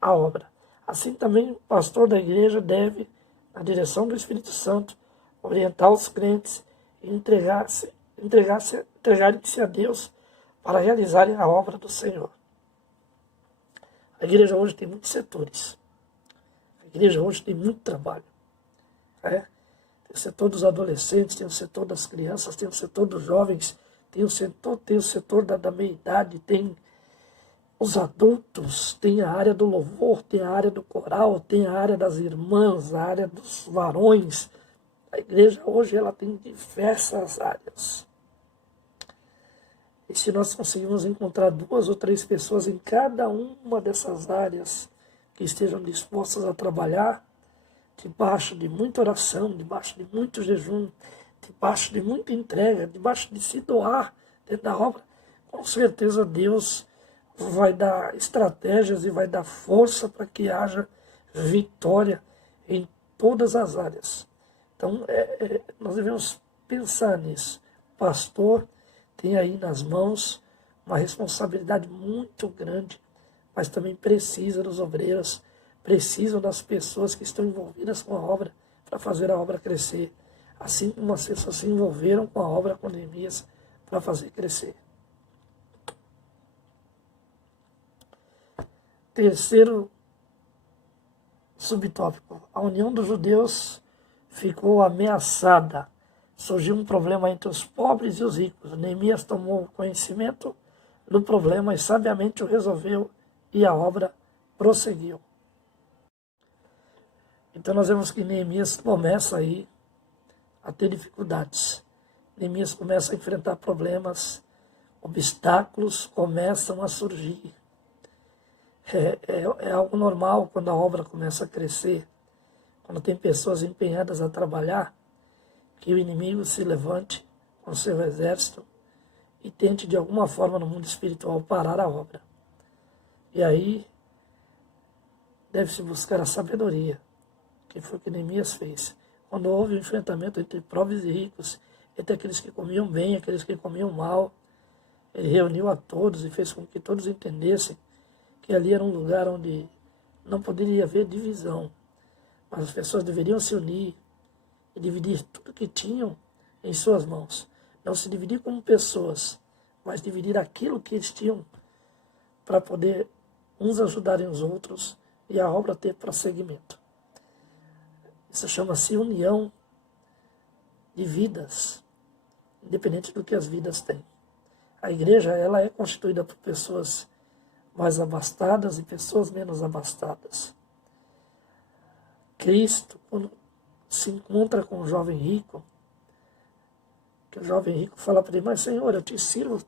a obra. Assim também o pastor da igreja deve, na direção do Espírito Santo, orientar os crentes e entregarem-se a Deus para realizarem a obra do Senhor. A igreja hoje tem muitos setores. A igreja hoje tem muito trabalho. Tem o setor dos adolescentes, tem o setor das crianças, tem o setor dos jovens, tem o setor da meia-idade, tem os adultos, tem a área do louvor, tem a área do coral, tem a área das irmãs, a área dos varões. A igreja hoje ela tem diversas áreas. E se nós conseguimos encontrar 2 ou 3 pessoas em cada uma dessas áreas que estejam dispostas a trabalhar, debaixo de muita oração, debaixo de muito jejum, debaixo de muita entrega, debaixo de se doar dentro da obra, com certeza Deus vai dar estratégias e vai dar força para que haja vitória em todas as áreas. Então, nós devemos pensar nisso. O pastor tem aí nas mãos uma responsabilidade muito grande, mas também precisa dos obreiros, precisam das pessoas que estão envolvidas com a obra para fazer a obra crescer, assim como as pessoas se envolveram com a obra com Neemias para fazer crescer. Terceiro subtópico, a união dos judeus ficou ameaçada. Surgiu um problema entre os pobres e os ricos. Neemias tomou conhecimento do problema e sabiamente o resolveu e a obra prosseguiu. Então nós vemos que Neemias começa aí a ter dificuldades. Neemias começa a enfrentar problemas, obstáculos começam a surgir. É algo normal quando a obra começa a crescer, quando tem pessoas empenhadas a trabalhar, que o inimigo se levante com seu exército e tente de alguma forma no mundo espiritual parar a obra. E aí deve-se buscar a sabedoria, que foi o que Neemias fez. Quando houve um enfrentamento entre pobres e ricos, entre aqueles que comiam bem e aqueles que comiam mal, ele reuniu a todos e fez com que todos entendessem que ali era um lugar onde não poderia haver divisão, mas as pessoas deveriam se unir e dividir tudo que tinham em suas mãos. Não se dividir como pessoas, mas dividir aquilo que eles tinham para poder uns ajudarem os outros e a obra ter prosseguimento. Isso chama-se união de vidas, independente do que as vidas têm. A igreja ela é constituída por pessoas mais abastadas e pessoas menos abastadas. Cristo, quando se encontra com um jovem rico, que o jovem rico fala para ele, mas Senhor, eu te sirvo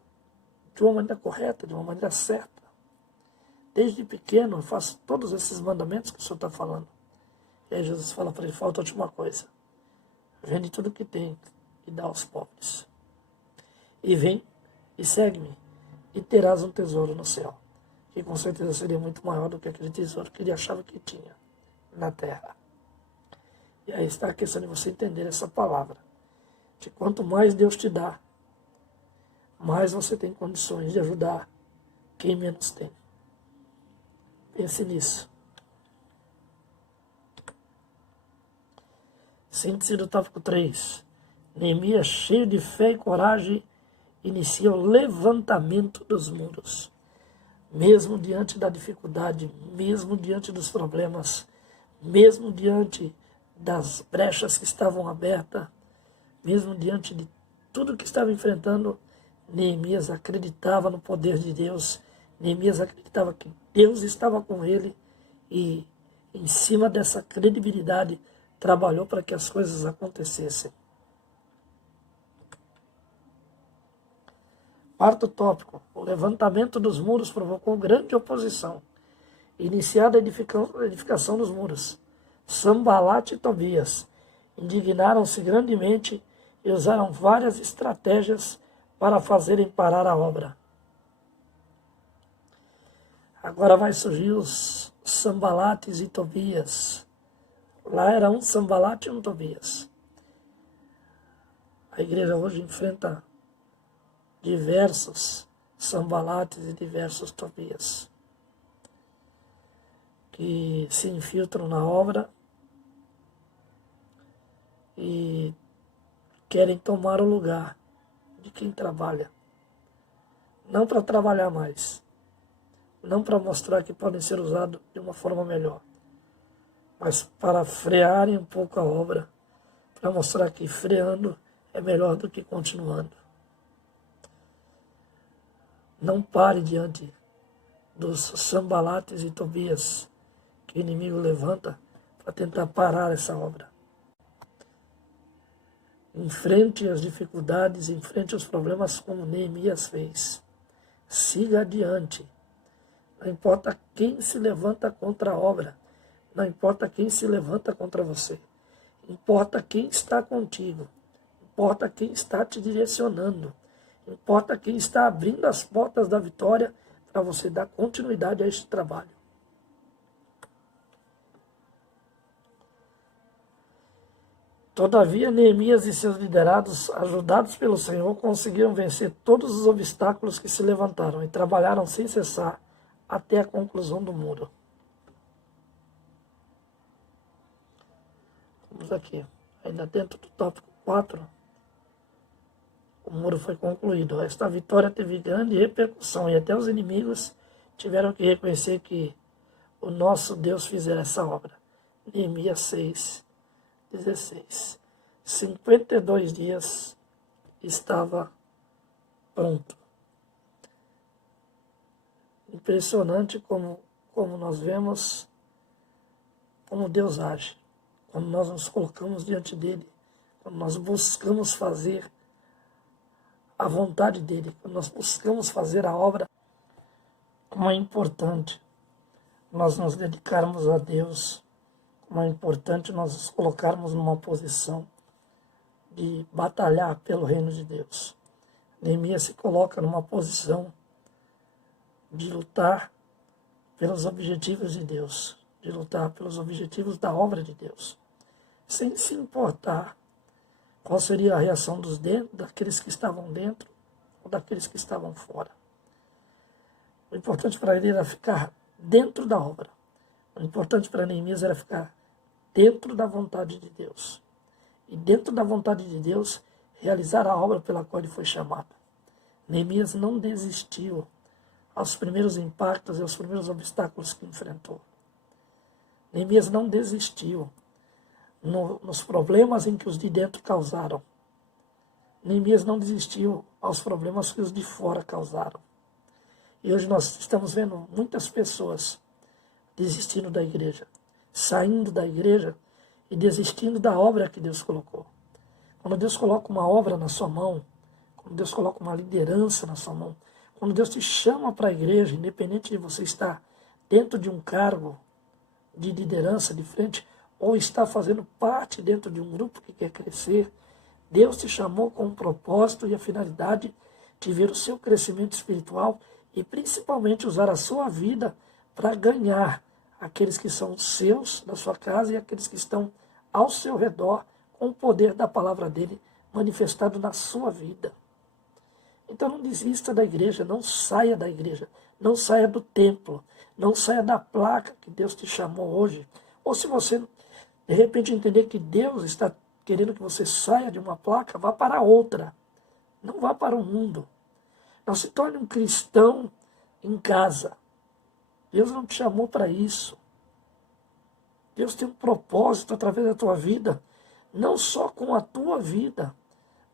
de uma maneira correta, de uma maneira certa. Desde pequeno eu faço todos esses mandamentos que o Senhor está falando. E aí Jesus fala para ele, falta-te uma coisa. Vende tudo que tem e dá aos pobres. E vem e segue-me. e terás um tesouro no céu, que com certeza seria muito maior do que aquele tesouro que ele achava que tinha na terra. E aí está a questão de você entender essa palavra, que quanto mais Deus te dá, mais você tem condições de ajudar quem menos tem. Pense nisso. Síntese do tópico 3. Neemias, cheio de fé e coragem, inicia o levantamento dos muros. Mesmo diante da dificuldade, mesmo diante dos problemas, mesmo diante das brechas que estavam abertas, mesmo diante de tudo que estava enfrentando, Neemias acreditava no poder de Deus. Neemias acreditava que Deus estava com ele e, em cima dessa credibilidade, trabalhou para que as coisas acontecessem. Quarto tópico. O levantamento dos muros provocou grande oposição. Iniciada a edificação dos muros, Sanbalat e Tobias indignaram-se grandemente e usaram várias estratégias para fazerem parar a obra. Agora vai surgir os Sanbalates e Tobias. Lá era um Sanbalat e um Tobias. A igreja hoje enfrenta diversos Sanbalates e diversos Tobias, que se infiltram na obra e querem tomar o lugar de quem trabalha. Não para trabalhar mais, não para mostrar que podem ser usados de uma forma melhor, mas para frearem um pouco a obra, para mostrar que freando é melhor do que continuando. Não pare diante dos Sanbalates e Tobias que o inimigo levanta para tentar parar essa obra. Enfrente as dificuldades, enfrente os problemas como Neemias fez. Siga adiante. Não importa quem se levanta contra a obra, não importa quem se levanta contra você. Importa quem está contigo, importa quem está te direcionando, importa quem está abrindo as portas da vitória para você dar continuidade a este trabalho. Todavia, Neemias e seus liderados, ajudados pelo Senhor, conseguiram vencer todos os obstáculos que se levantaram e trabalharam sem cessar até a conclusão do muro. Vamos aqui, ainda dentro do tópico 4, o muro foi concluído. Esta vitória teve grande repercussão e até os inimigos tiveram que reconhecer que o nosso Deus fizera essa obra. Neemias 6:16. 52 dias estava pronto. Impressionante como nós vemos como Deus age. Quando nós nos colocamos diante dele, quando nós buscamos fazer a vontade dele, quando nós buscamos fazer a obra, como é importante nós nos dedicarmos a Deus, como é importante nós nos colocarmos numa posição de batalhar pelo reino de Deus. Neemias se coloca numa posição de lutar pelos objetivos de Deus, de lutar pelos objetivos da obra de Deus, sem se importar qual seria a reação daqueles que estavam dentro ou daqueles que estavam fora. O importante para ele era ficar dentro da obra. O importante para Neemias era ficar dentro da vontade de Deus. E dentro da vontade de Deus, realizar a obra pela qual ele foi chamado. Neemias não desistiu aos primeiros impactos e aos primeiros obstáculos que enfrentou. Neemias não desistiu nos problemas em que os de dentro causaram. Neemias não desistiu aos problemas que os de fora causaram. E hoje nós estamos vendo muitas pessoas desistindo da igreja, saindo da igreja e desistindo da obra que Deus colocou. Quando Deus coloca uma obra na sua mão, quando Deus coloca uma liderança na sua mão, quando Deus te chama para a igreja, independente de você estar dentro de um cargo de liderança de frente, ou está fazendo parte dentro de um grupo que quer crescer, Deus te chamou com um propósito e a finalidade de ver o seu crescimento espiritual e principalmente usar a sua vida para ganhar aqueles que são seus, da sua casa, e aqueles que estão ao seu redor, com o poder da palavra dele manifestado na sua vida. Então não desista da igreja, não saia da igreja, não saia do templo, não saia da placa que Deus te chamou hoje. Ou se você, de repente, entender que Deus está querendo que você saia de uma placa, vá para outra. Não vá para o mundo. Não se torne um cristão em casa. Deus não te chamou para isso. Deus tem um propósito através da tua vida, não só com a tua vida,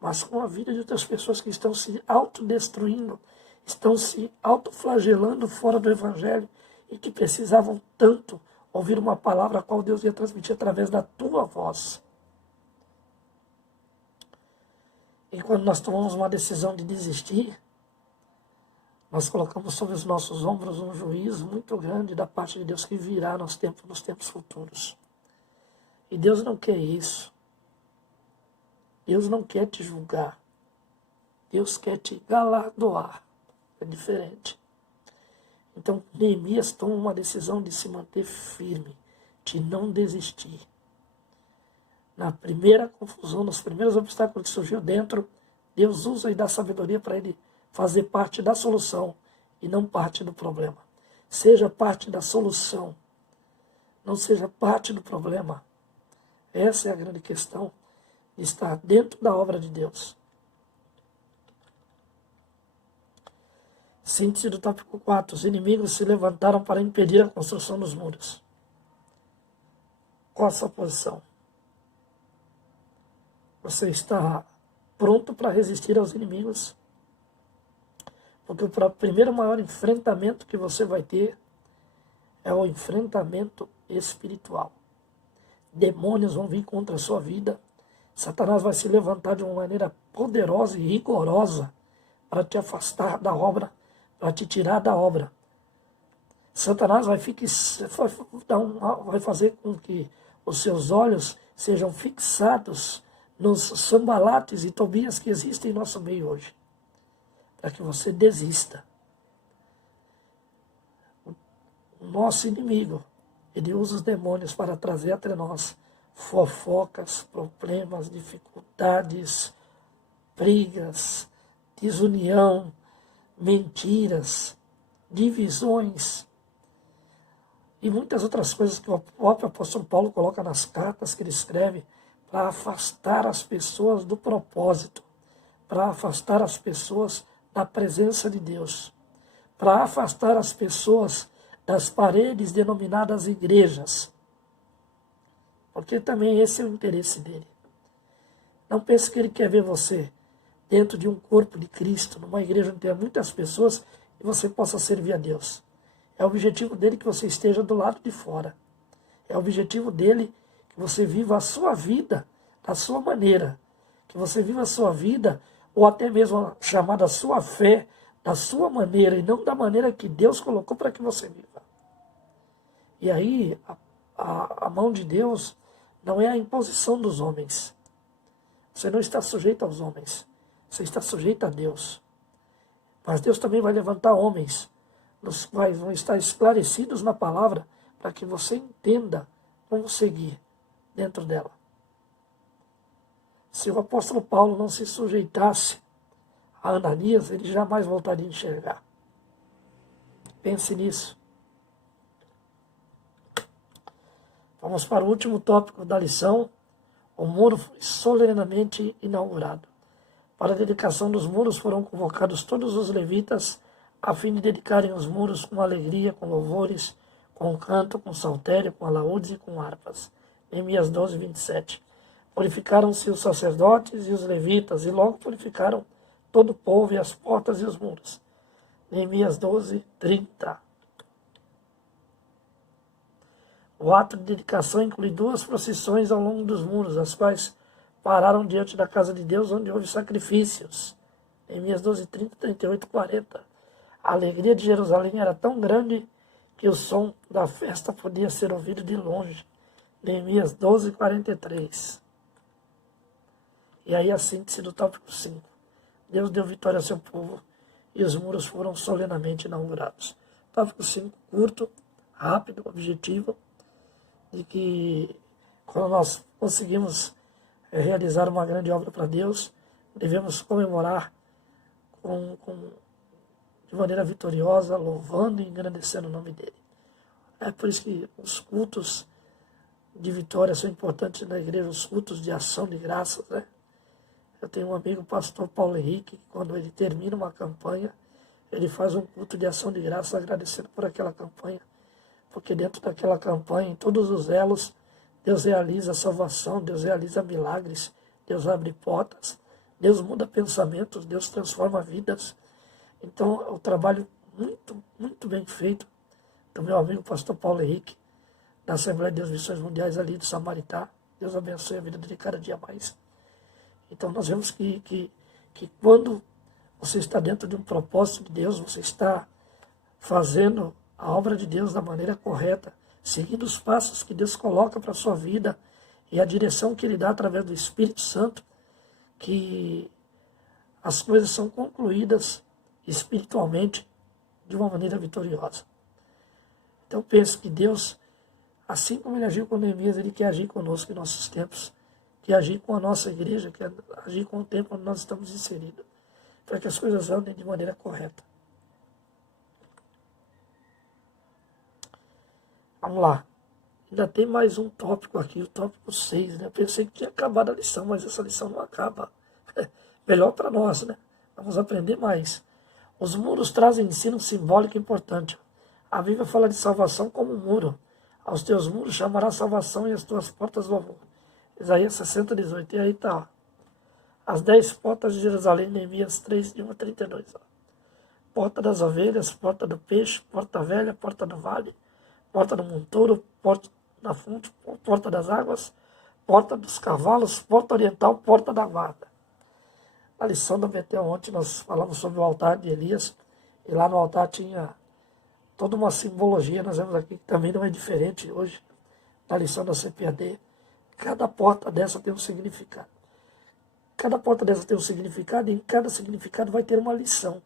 mas com a vida de outras pessoas que estão se autodestruindo, estão se autoflagelando fora do Evangelho e que precisavam tanto ouvir uma palavra a qual Deus ia transmitir através da tua voz. E quando nós tomamos uma decisão de desistir, nós colocamos sobre os nossos ombros um juízo muito grande da parte de Deus que virá nos tempos futuros. E Deus não quer isso. Deus não quer te julgar. Deus quer te galardoar. É diferente. Então, Neemias toma uma decisão de se manter firme, de não desistir. Na primeira confusão, nos primeiros obstáculos que surgiu dentro, Deus usa e dá sabedoria para ele fazer parte da solução e não parte do problema. Seja parte da solução, não seja parte do problema. Essa é a grande questão de estar dentro da obra de Deus. Síntese do tópico 4. Os inimigos se levantaram para impedir a construção dos muros. Qual a sua posição? Você está pronto para resistir aos inimigos? Porque o primeiro maior enfrentamento que você vai ter é o enfrentamento espiritual. Demônios vão vir contra a sua vida. Satanás vai se levantar de uma maneira poderosa e rigorosa para te afastar da obra, para te tirar da obra. Satanás vai fazer com que os seus olhos sejam fixados nos Sambalates e Tobias que existem em nosso meio hoje, para que você desista. O nosso inimigo, ele usa os demônios para trazer até nós fofocas, problemas, dificuldades, brigas, desunião, mentiras, divisões e muitas outras coisas que o próprio apóstolo Paulo coloca nas cartas que ele escreve para afastar as pessoas do propósito, para afastar as pessoas da presença de Deus, para afastar as pessoas das paredes denominadas igrejas, porque também esse é o interesse dele. Não pense que ele quer ver você dentro de um corpo de Cristo, numa igreja onde tem muitas pessoas e você possa servir a Deus. É o objetivo dele que você esteja do lado de fora. É o objetivo dele que você viva a sua vida da sua maneira, que você viva a sua vida, ou até mesmo a chamada sua fé, da sua maneira, e não da maneira que Deus colocou para que você viva. E aí, a mão de Deus não é a imposição dos homens. Você não está sujeito aos homens, você está sujeito a Deus. Mas Deus também vai levantar homens, os quais vão estar esclarecidos na palavra, para que você entenda como seguir dentro dela. Se o apóstolo Paulo não se sujeitasse a Ananias, ele jamais voltaria a enxergar. Pense nisso. Vamos para o último tópico da lição. O muro foi solenemente inaugurado. Para a dedicação dos muros foram convocados todos os levitas, a fim de dedicarem os muros com alegria, com louvores, com canto, com saltério, com alaúdes e com harpas. Neemias 12, 27. Purificaram-se os sacerdotes e os levitas, e logo purificaram todo o povo e as portas e os muros. Neemias 12, 30. O ato de dedicação inclui 2 procissões ao longo dos muros, as quais pararam diante da casa de Deus, onde houve sacrifícios. Neemias 12, 30, 38, 40. A alegria de Jerusalém era tão grande que o som da festa podia ser ouvido de longe. Neemias 12, 43. E aí a síntese do tópico 5. Deus deu vitória ao seu povo e os muros foram solenemente inaugurados. Tópico 5, curto, rápido, objetivo, de que quando nós conseguimos realizar uma grande obra para Deus, devemos comemorar de maneira vitoriosa, louvando e engrandecendo o nome dele. É por isso que os cultos de vitória são importantes na igreja, os cultos de ação de graças, né? Eu tenho um amigo, o pastor Paulo Henrique, que quando ele termina uma campanha, ele faz um culto de ação de graças agradecendo por aquela campanha, porque dentro daquela campanha, em todos os elos, Deus realiza a salvação, Deus realiza milagres, Deus abre portas, Deus muda pensamentos, Deus transforma vidas. Então, é um trabalho muito, muito bem feito do meu amigo pastor Paulo Henrique, da Assembleia de Deus Missões Mundiais ali do Samaritá. Deus abençoe a vida dele cada dia mais. Então, nós vemos que quando você está dentro de um propósito de Deus, você está fazendo a obra de Deus da maneira correta, seguindo os passos que Deus coloca para a sua vida e a direção que Ele dá através do Espírito Santo, que as coisas são concluídas espiritualmente de uma maneira vitoriosa. Então penso que Deus, assim como Ele agiu com Neemias, Ele quer agir conosco em nossos tempos, quer agir com a nossa igreja, quer agir com o tempo onde nós estamos inseridos, para que as coisas andem de maneira correta. Vamos lá. Ainda tem mais um tópico aqui, o tópico 6, né? Eu pensei que tinha acabado a lição, mas essa lição não acaba. Melhor para nós, né? Vamos aprender mais. Os muros trazem ensino simbólico importante. A Bíblia fala de salvação como um muro. Aos teus muros chamará salvação e as tuas portas louvor. Isaías 60, 18. E aí tá, ó. As 10 portas de Jerusalém, Neemias 3, de 1 a 32. Ó. Porta das ovelhas, porta do peixe, porta velha, porta do vale, porta do montouro, porta da fonte, porta das águas, porta dos cavalos, porta oriental, porta da guarda. Na lição da Betel ontem nós falamos sobre o altar de Elias, e lá no altar tinha toda uma simbologia, nós vemos aqui que também não é diferente hoje, na lição da CPAD. Cada porta dessa tem um significado. Cada porta dessa tem um significado, e em cada significado vai ter uma lição.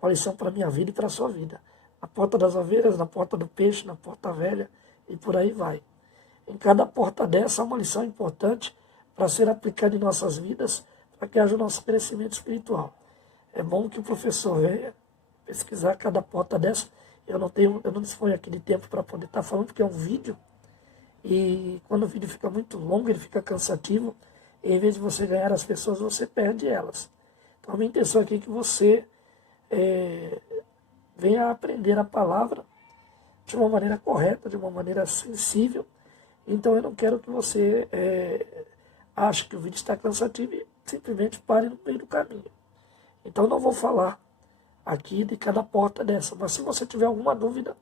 Uma lição para a minha vida e para a sua vida. Na porta das ovelhas, na porta do peixe, na porta velha, e por aí vai. Em cada porta dessa há uma lição importante para ser aplicada em nossas vidas, para que haja o nosso crescimento espiritual. É bom que o professor venha pesquisar cada porta dessa. Eu não disponho aqui de tempo para poder estar falando, porque é um vídeo, e quando o vídeo fica muito longo, ele fica cansativo, e em vez de você ganhar as pessoas, você perde elas. Então a minha intenção aqui é que você venha aprender a palavra de uma maneira correta, de uma maneira sensível. Então eu não quero que você ache que o vídeo está cansativo e simplesmente pare no meio do caminho. Então não vou falar aqui de cada porta dessa, mas se você tiver alguma dúvida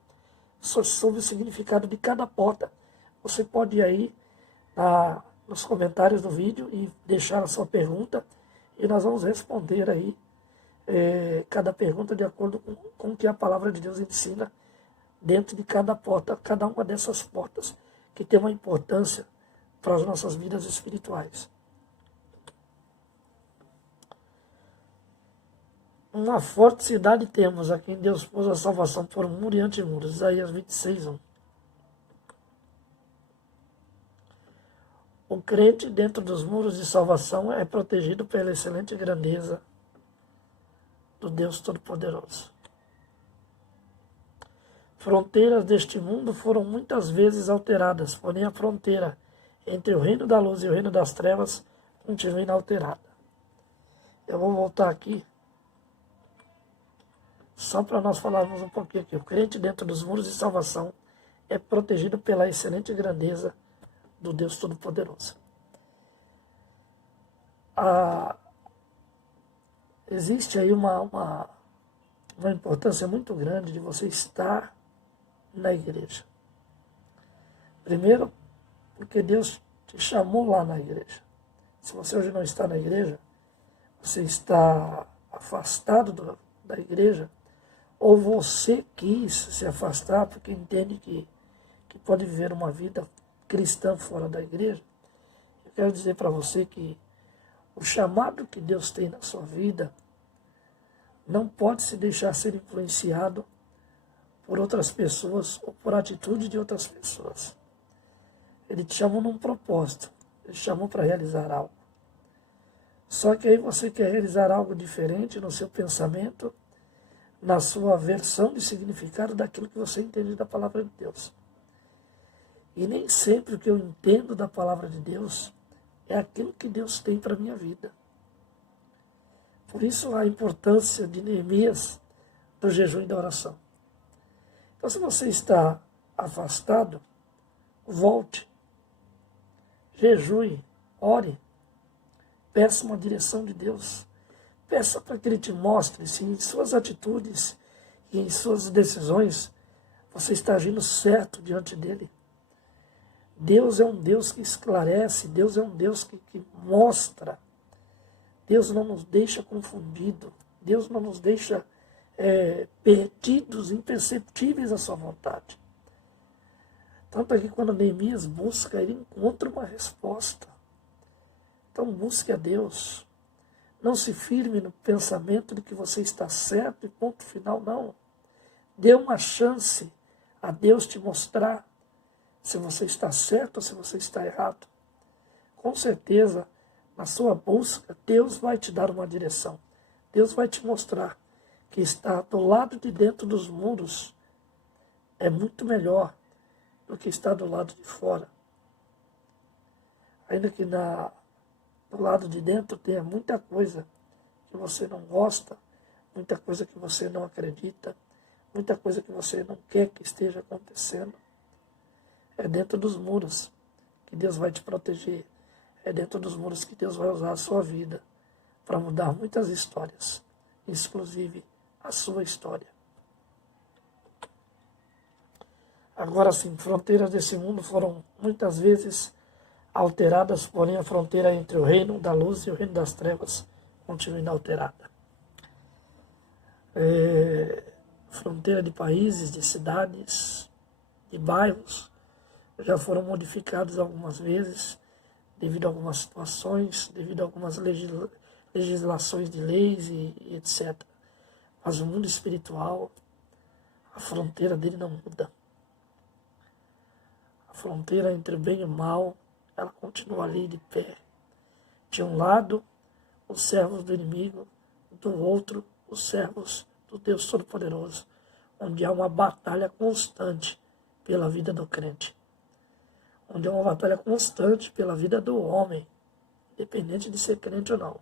sobre o significado de cada porta, você pode ir aí nos comentários do vídeo e deixar a sua pergunta, e nós vamos responder aí cada pergunta de acordo com o que a palavra de Deus ensina dentro de cada porta, cada uma dessas portas, que tem uma importância para as nossas vidas espirituais. Uma forte cidade temos, a quem Deus pôs a salvação por muro e antimuros. Isaías 26, 1. O crente dentro dos muros de salvação é protegido pela excelente grandeza do Deus Todo-Poderoso. Fronteiras deste mundo foram muitas vezes alteradas, porém a fronteira entre o reino da luz e o reino das trevas continua inalterada. Eu vou voltar aqui, só para nós falarmos um pouquinho aqui. O crente dentro dos muros de salvação é protegido pela excelente grandeza do Deus Todo-Poderoso. Existe aí uma importância muito grande de você estar na igreja. Primeiro, porque Deus te chamou lá na igreja. Se você hoje não está na igreja, você está afastado da igreja, ou você quis se afastar porque entende que pode viver uma vida cristã fora da igreja. Eu quero dizer para você que O chamado que Deus tem na sua vida não pode se deixar ser influenciado por outras pessoas ou por atitude de outras pessoas. Ele te chamou num propósito, ele te chamou para realizar algo. Só que aí você quer realizar algo diferente no seu pensamento, na sua versão de significado daquilo que você entende da palavra de Deus. E nem sempre o que eu entendo da palavra de Deus é aquilo que Deus tem para a minha vida. Por isso a importância de Neemias do jejum e da oração. Então, se você está afastado, volte, jejue, ore, peça uma direção de Deus. Peça para que Ele te mostre se em suas atitudes e em suas decisões você está agindo certo diante dEle. Deus é um Deus que esclarece, Deus é um Deus que mostra. Deus não nos deixa confundidos, Deus não nos deixa perdidos, imperceptíveis à sua vontade. Tanto é que quando Neemias busca, ele encontra uma resposta. Então busque a Deus. Não se firme no pensamento de que você está certo e ponto final, não. Dê uma chance a Deus te mostrar se você está certo ou se você está errado. Com certeza, na sua busca, Deus vai te dar uma direção. Deus vai te mostrar que estar do lado de dentro dos muros é muito melhor do que estar do lado de fora. Ainda que do lado de dentro tenha muita coisa que você não gosta, muita coisa que você não acredita, muita coisa que você não quer que esteja acontecendo. É dentro dos muros que Deus vai te proteger. É dentro dos muros que Deus vai usar a sua vida para mudar muitas histórias, inclusive a sua história. Agora sim, fronteiras desse mundo foram muitas vezes alteradas, porém a fronteira entre o reino da luz e o reino das trevas continua inalterada. Fronteira de países, de cidades, de bairros, já foram modificados algumas vezes, devido a algumas situações, devido a algumas legislações de leis e etc. Mas o mundo espiritual, a fronteira dele não muda. A fronteira entre o bem e o mal, ela continua ali de pé. De um lado, os servos do inimigo, do outro, os servos do Deus Todo-Poderoso, onde há uma batalha constante pela vida do crente. Onde há uma batalha constante pela vida do homem, independente de ser crente ou não.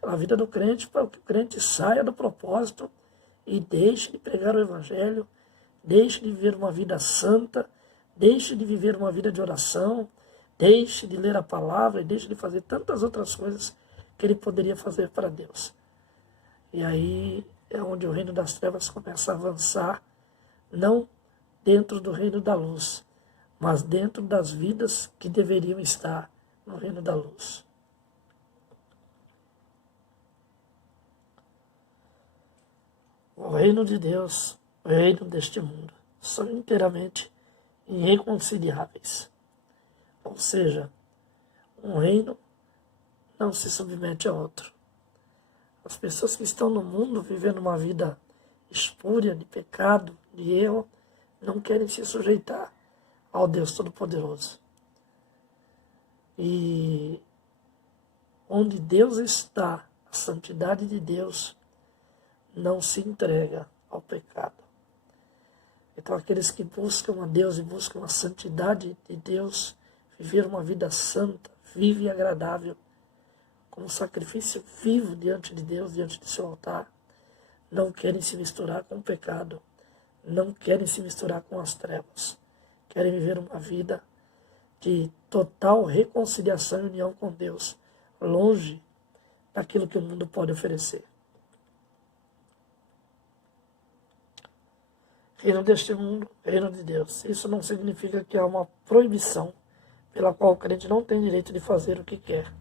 Pela vida do crente, para que o crente saia do propósito e deixe de pregar o Evangelho, deixe de viver uma vida santa, deixe de viver uma vida de oração, deixe de ler a palavra e deixe de fazer tantas outras coisas que ele poderia fazer para Deus. E aí é onde o reino das trevas começa a avançar, não dentro do reino da luz, mas dentro das vidas que deveriam estar no reino da luz. O reino de Deus, o reino deste mundo, são inteiramente irreconciliáveis. Ou seja, um reino não se submete a outro. As pessoas que estão no mundo vivendo uma vida espúria, de pecado, de erro, não querem se sujeitar ao Deus Todo-Poderoso. E onde Deus está, a santidade de Deus não se entrega ao pecado. Então aqueles que buscam a Deus e buscam a santidade de Deus, viver uma vida santa, viva e agradável, como sacrifício vivo diante de Deus, diante de seu altar, não querem se misturar com o pecado, não querem se misturar com as trevas, querem viver uma vida de total reconciliação e união com Deus, longe daquilo que o mundo pode oferecer. Reino deste mundo, reino de Deus. Isso não significa que há uma proibição pela qual o crente não tem direito de fazer o que quer.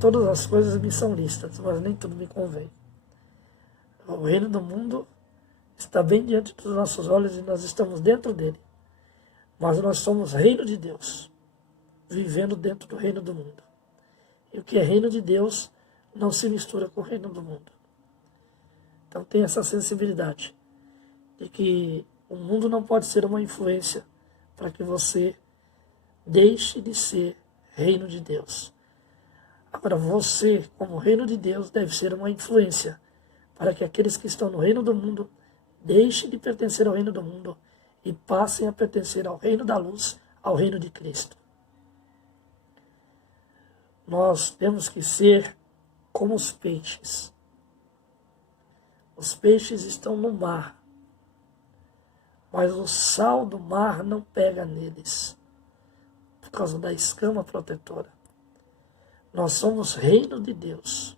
Todas as coisas me são lícitas, mas nem tudo me convém. O reino do mundo está bem diante dos nossos olhos e nós estamos dentro dele. Mas nós somos reino de Deus, vivendo dentro do reino do mundo. E o que é reino de Deus não se mistura com o reino do mundo. Então tem essa sensibilidade de que o mundo não pode ser uma influência para que você deixe de ser reino de Deus. Agora você, como reino de Deus, deve ser uma influência para que aqueles que estão no reino do mundo deixem de pertencer ao reino do mundo e passem a pertencer ao reino da luz, ao reino de Cristo. Nós temos que ser como os peixes. Os peixes estão no mar, mas o sal do mar não pega neles, por causa da escama protetora. Nós somos reino de Deus.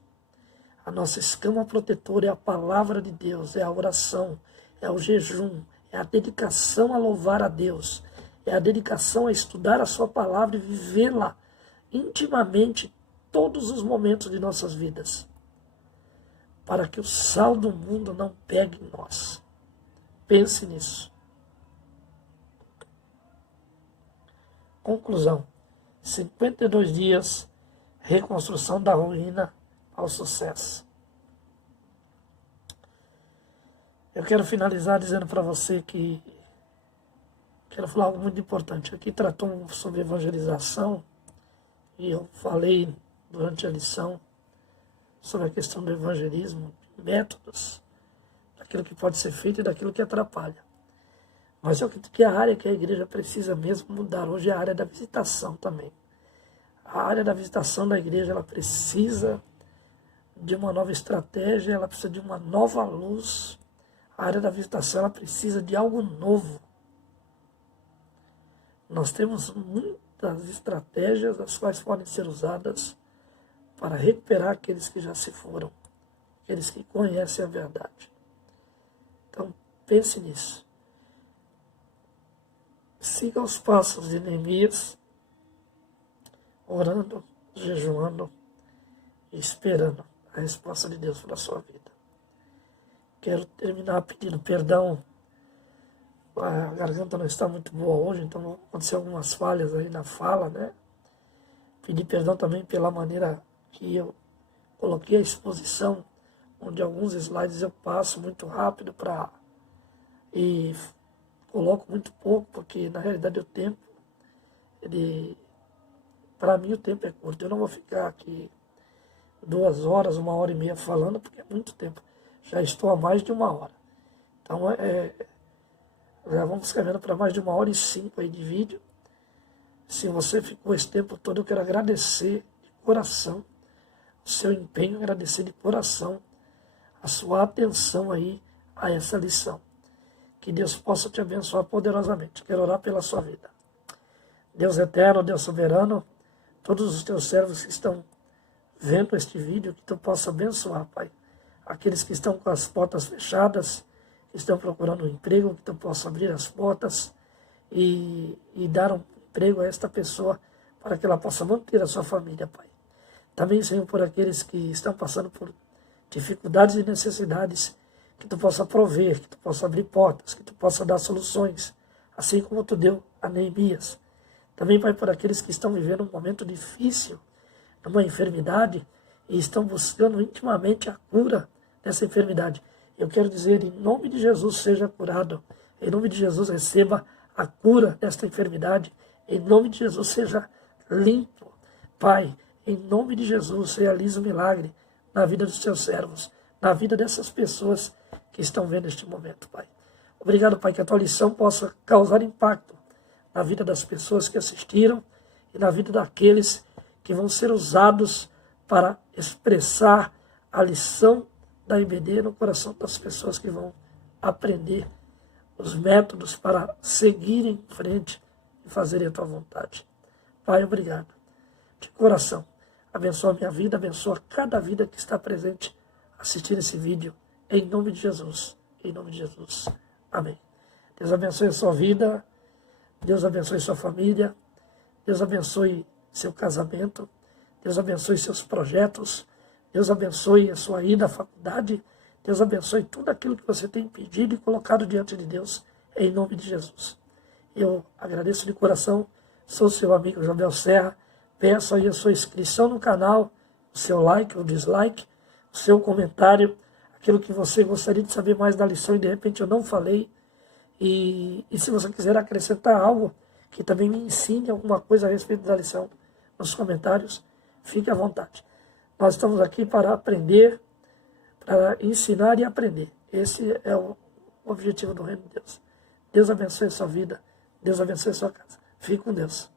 A nossa escama protetora é a palavra de Deus, é a oração, é o jejum, é a dedicação a louvar a Deus, é a dedicação a estudar a sua palavra e vivê-la intimamente todos os momentos de nossas vidas, para que o sal do mundo não pegue em nós. Pense nisso. Conclusão. 52 dias, reconstrução da ruína ao sucesso. Eu quero finalizar dizendo para você que quero falar algo muito importante. Aqui tratou sobre evangelização e eu falei durante a lição sobre a questão do evangelismo, métodos, daquilo que pode ser feito e daquilo que atrapalha. Mas eu acredito que a área que a igreja precisa mesmo mudar hoje é a área da visitação também. A área da visitação da igreja, ela precisa de uma nova estratégia, ela precisa de uma nova luz. A área da visitação, ela precisa de algo novo. Nós temos muitas estratégias as quais podem ser usadas para recuperar aqueles que já se foram, aqueles que conhecem a verdade. Então, pense nisso. Siga os passos de Neemias, orando, jejuando e esperando a resposta de Deus para a sua vida. Quero terminar pedindo perdão. A garganta não está muito boa hoje, então aconteceu algumas falhas aí na fala, né? Pedir perdão também pela maneira que eu coloquei a exposição, onde alguns slides eu passo muito rápido e coloco muito pouco, porque na realidade o tempo, para mim o tempo é curto. Eu não vou ficar aqui 2 horas, 1h30 falando, porque é muito tempo. Já estou há mais de 1 hora. Então já vamos caminhando para mais de 1h05 aí de vídeo. Se você ficou esse tempo todo, eu quero agradecer de coração o seu empenho, agradecer de coração a sua atenção aí a essa lição. Que Deus possa te abençoar poderosamente. Quero orar pela sua vida. Deus eterno, Deus soberano, todos os teus servos que estão vendo este vídeo, que tu possa abençoar, Pai. Aqueles que estão com as portas fechadas, que estão procurando um emprego, que tu possa abrir as portas e dar um emprego a esta pessoa, para que ela possa manter a sua família, Pai. Também, Senhor, por aqueles que estão passando por dificuldades e necessidades, que tu possa prover, que tu possa abrir portas, que tu possa dar soluções, assim como tu deu a Neemias. Também, Pai, por aqueles que estão vivendo um momento difícil, numa enfermidade, e estão buscando intimamente a cura dessa enfermidade. Eu quero dizer, em nome de Jesus, seja curado. Em nome de Jesus, receba a cura desta enfermidade. Em nome de Jesus, seja limpo. Pai, em nome de Jesus, realize um milagre na vida dos teus servos, na vida dessas pessoas que estão vendo este momento, Pai. Obrigado, Pai, que a tua lição possa causar impacto na vida das pessoas que assistiram e na vida daqueles que vão ser usados para expressar a lição da IBD no coração das pessoas que vão aprender os métodos para seguirem em frente e fazerem a tua vontade. Pai, obrigado. De coração, abençoa a minha vida, abençoa cada vida que está presente assistindo esse vídeo. Em nome de Jesus. Em nome de Jesus. Amém. Deus abençoe a sua vida. Deus abençoe sua família. Deus abençoe seu casamento. Deus abençoe seus projetos. Deus abençoe a sua ida à faculdade. Deus abençoe tudo aquilo que você tem pedido e colocado diante de Deus. Em nome de Jesus. Eu agradeço de coração. Sou seu amigo Jabel Serra. Peço aí a sua inscrição no canal, o seu like ou dislike, o seu comentário, aquilo que você gostaria de saber mais da lição e de repente eu não falei. E se você quiser acrescentar algo que também me ensine alguma coisa a respeito da lição nos comentários, fique à vontade. Nós estamos aqui para aprender, para ensinar e aprender. Esse é o objetivo do Reino de Deus. Deus abençoe a sua vida, Deus abençoe a sua casa. Fique com Deus.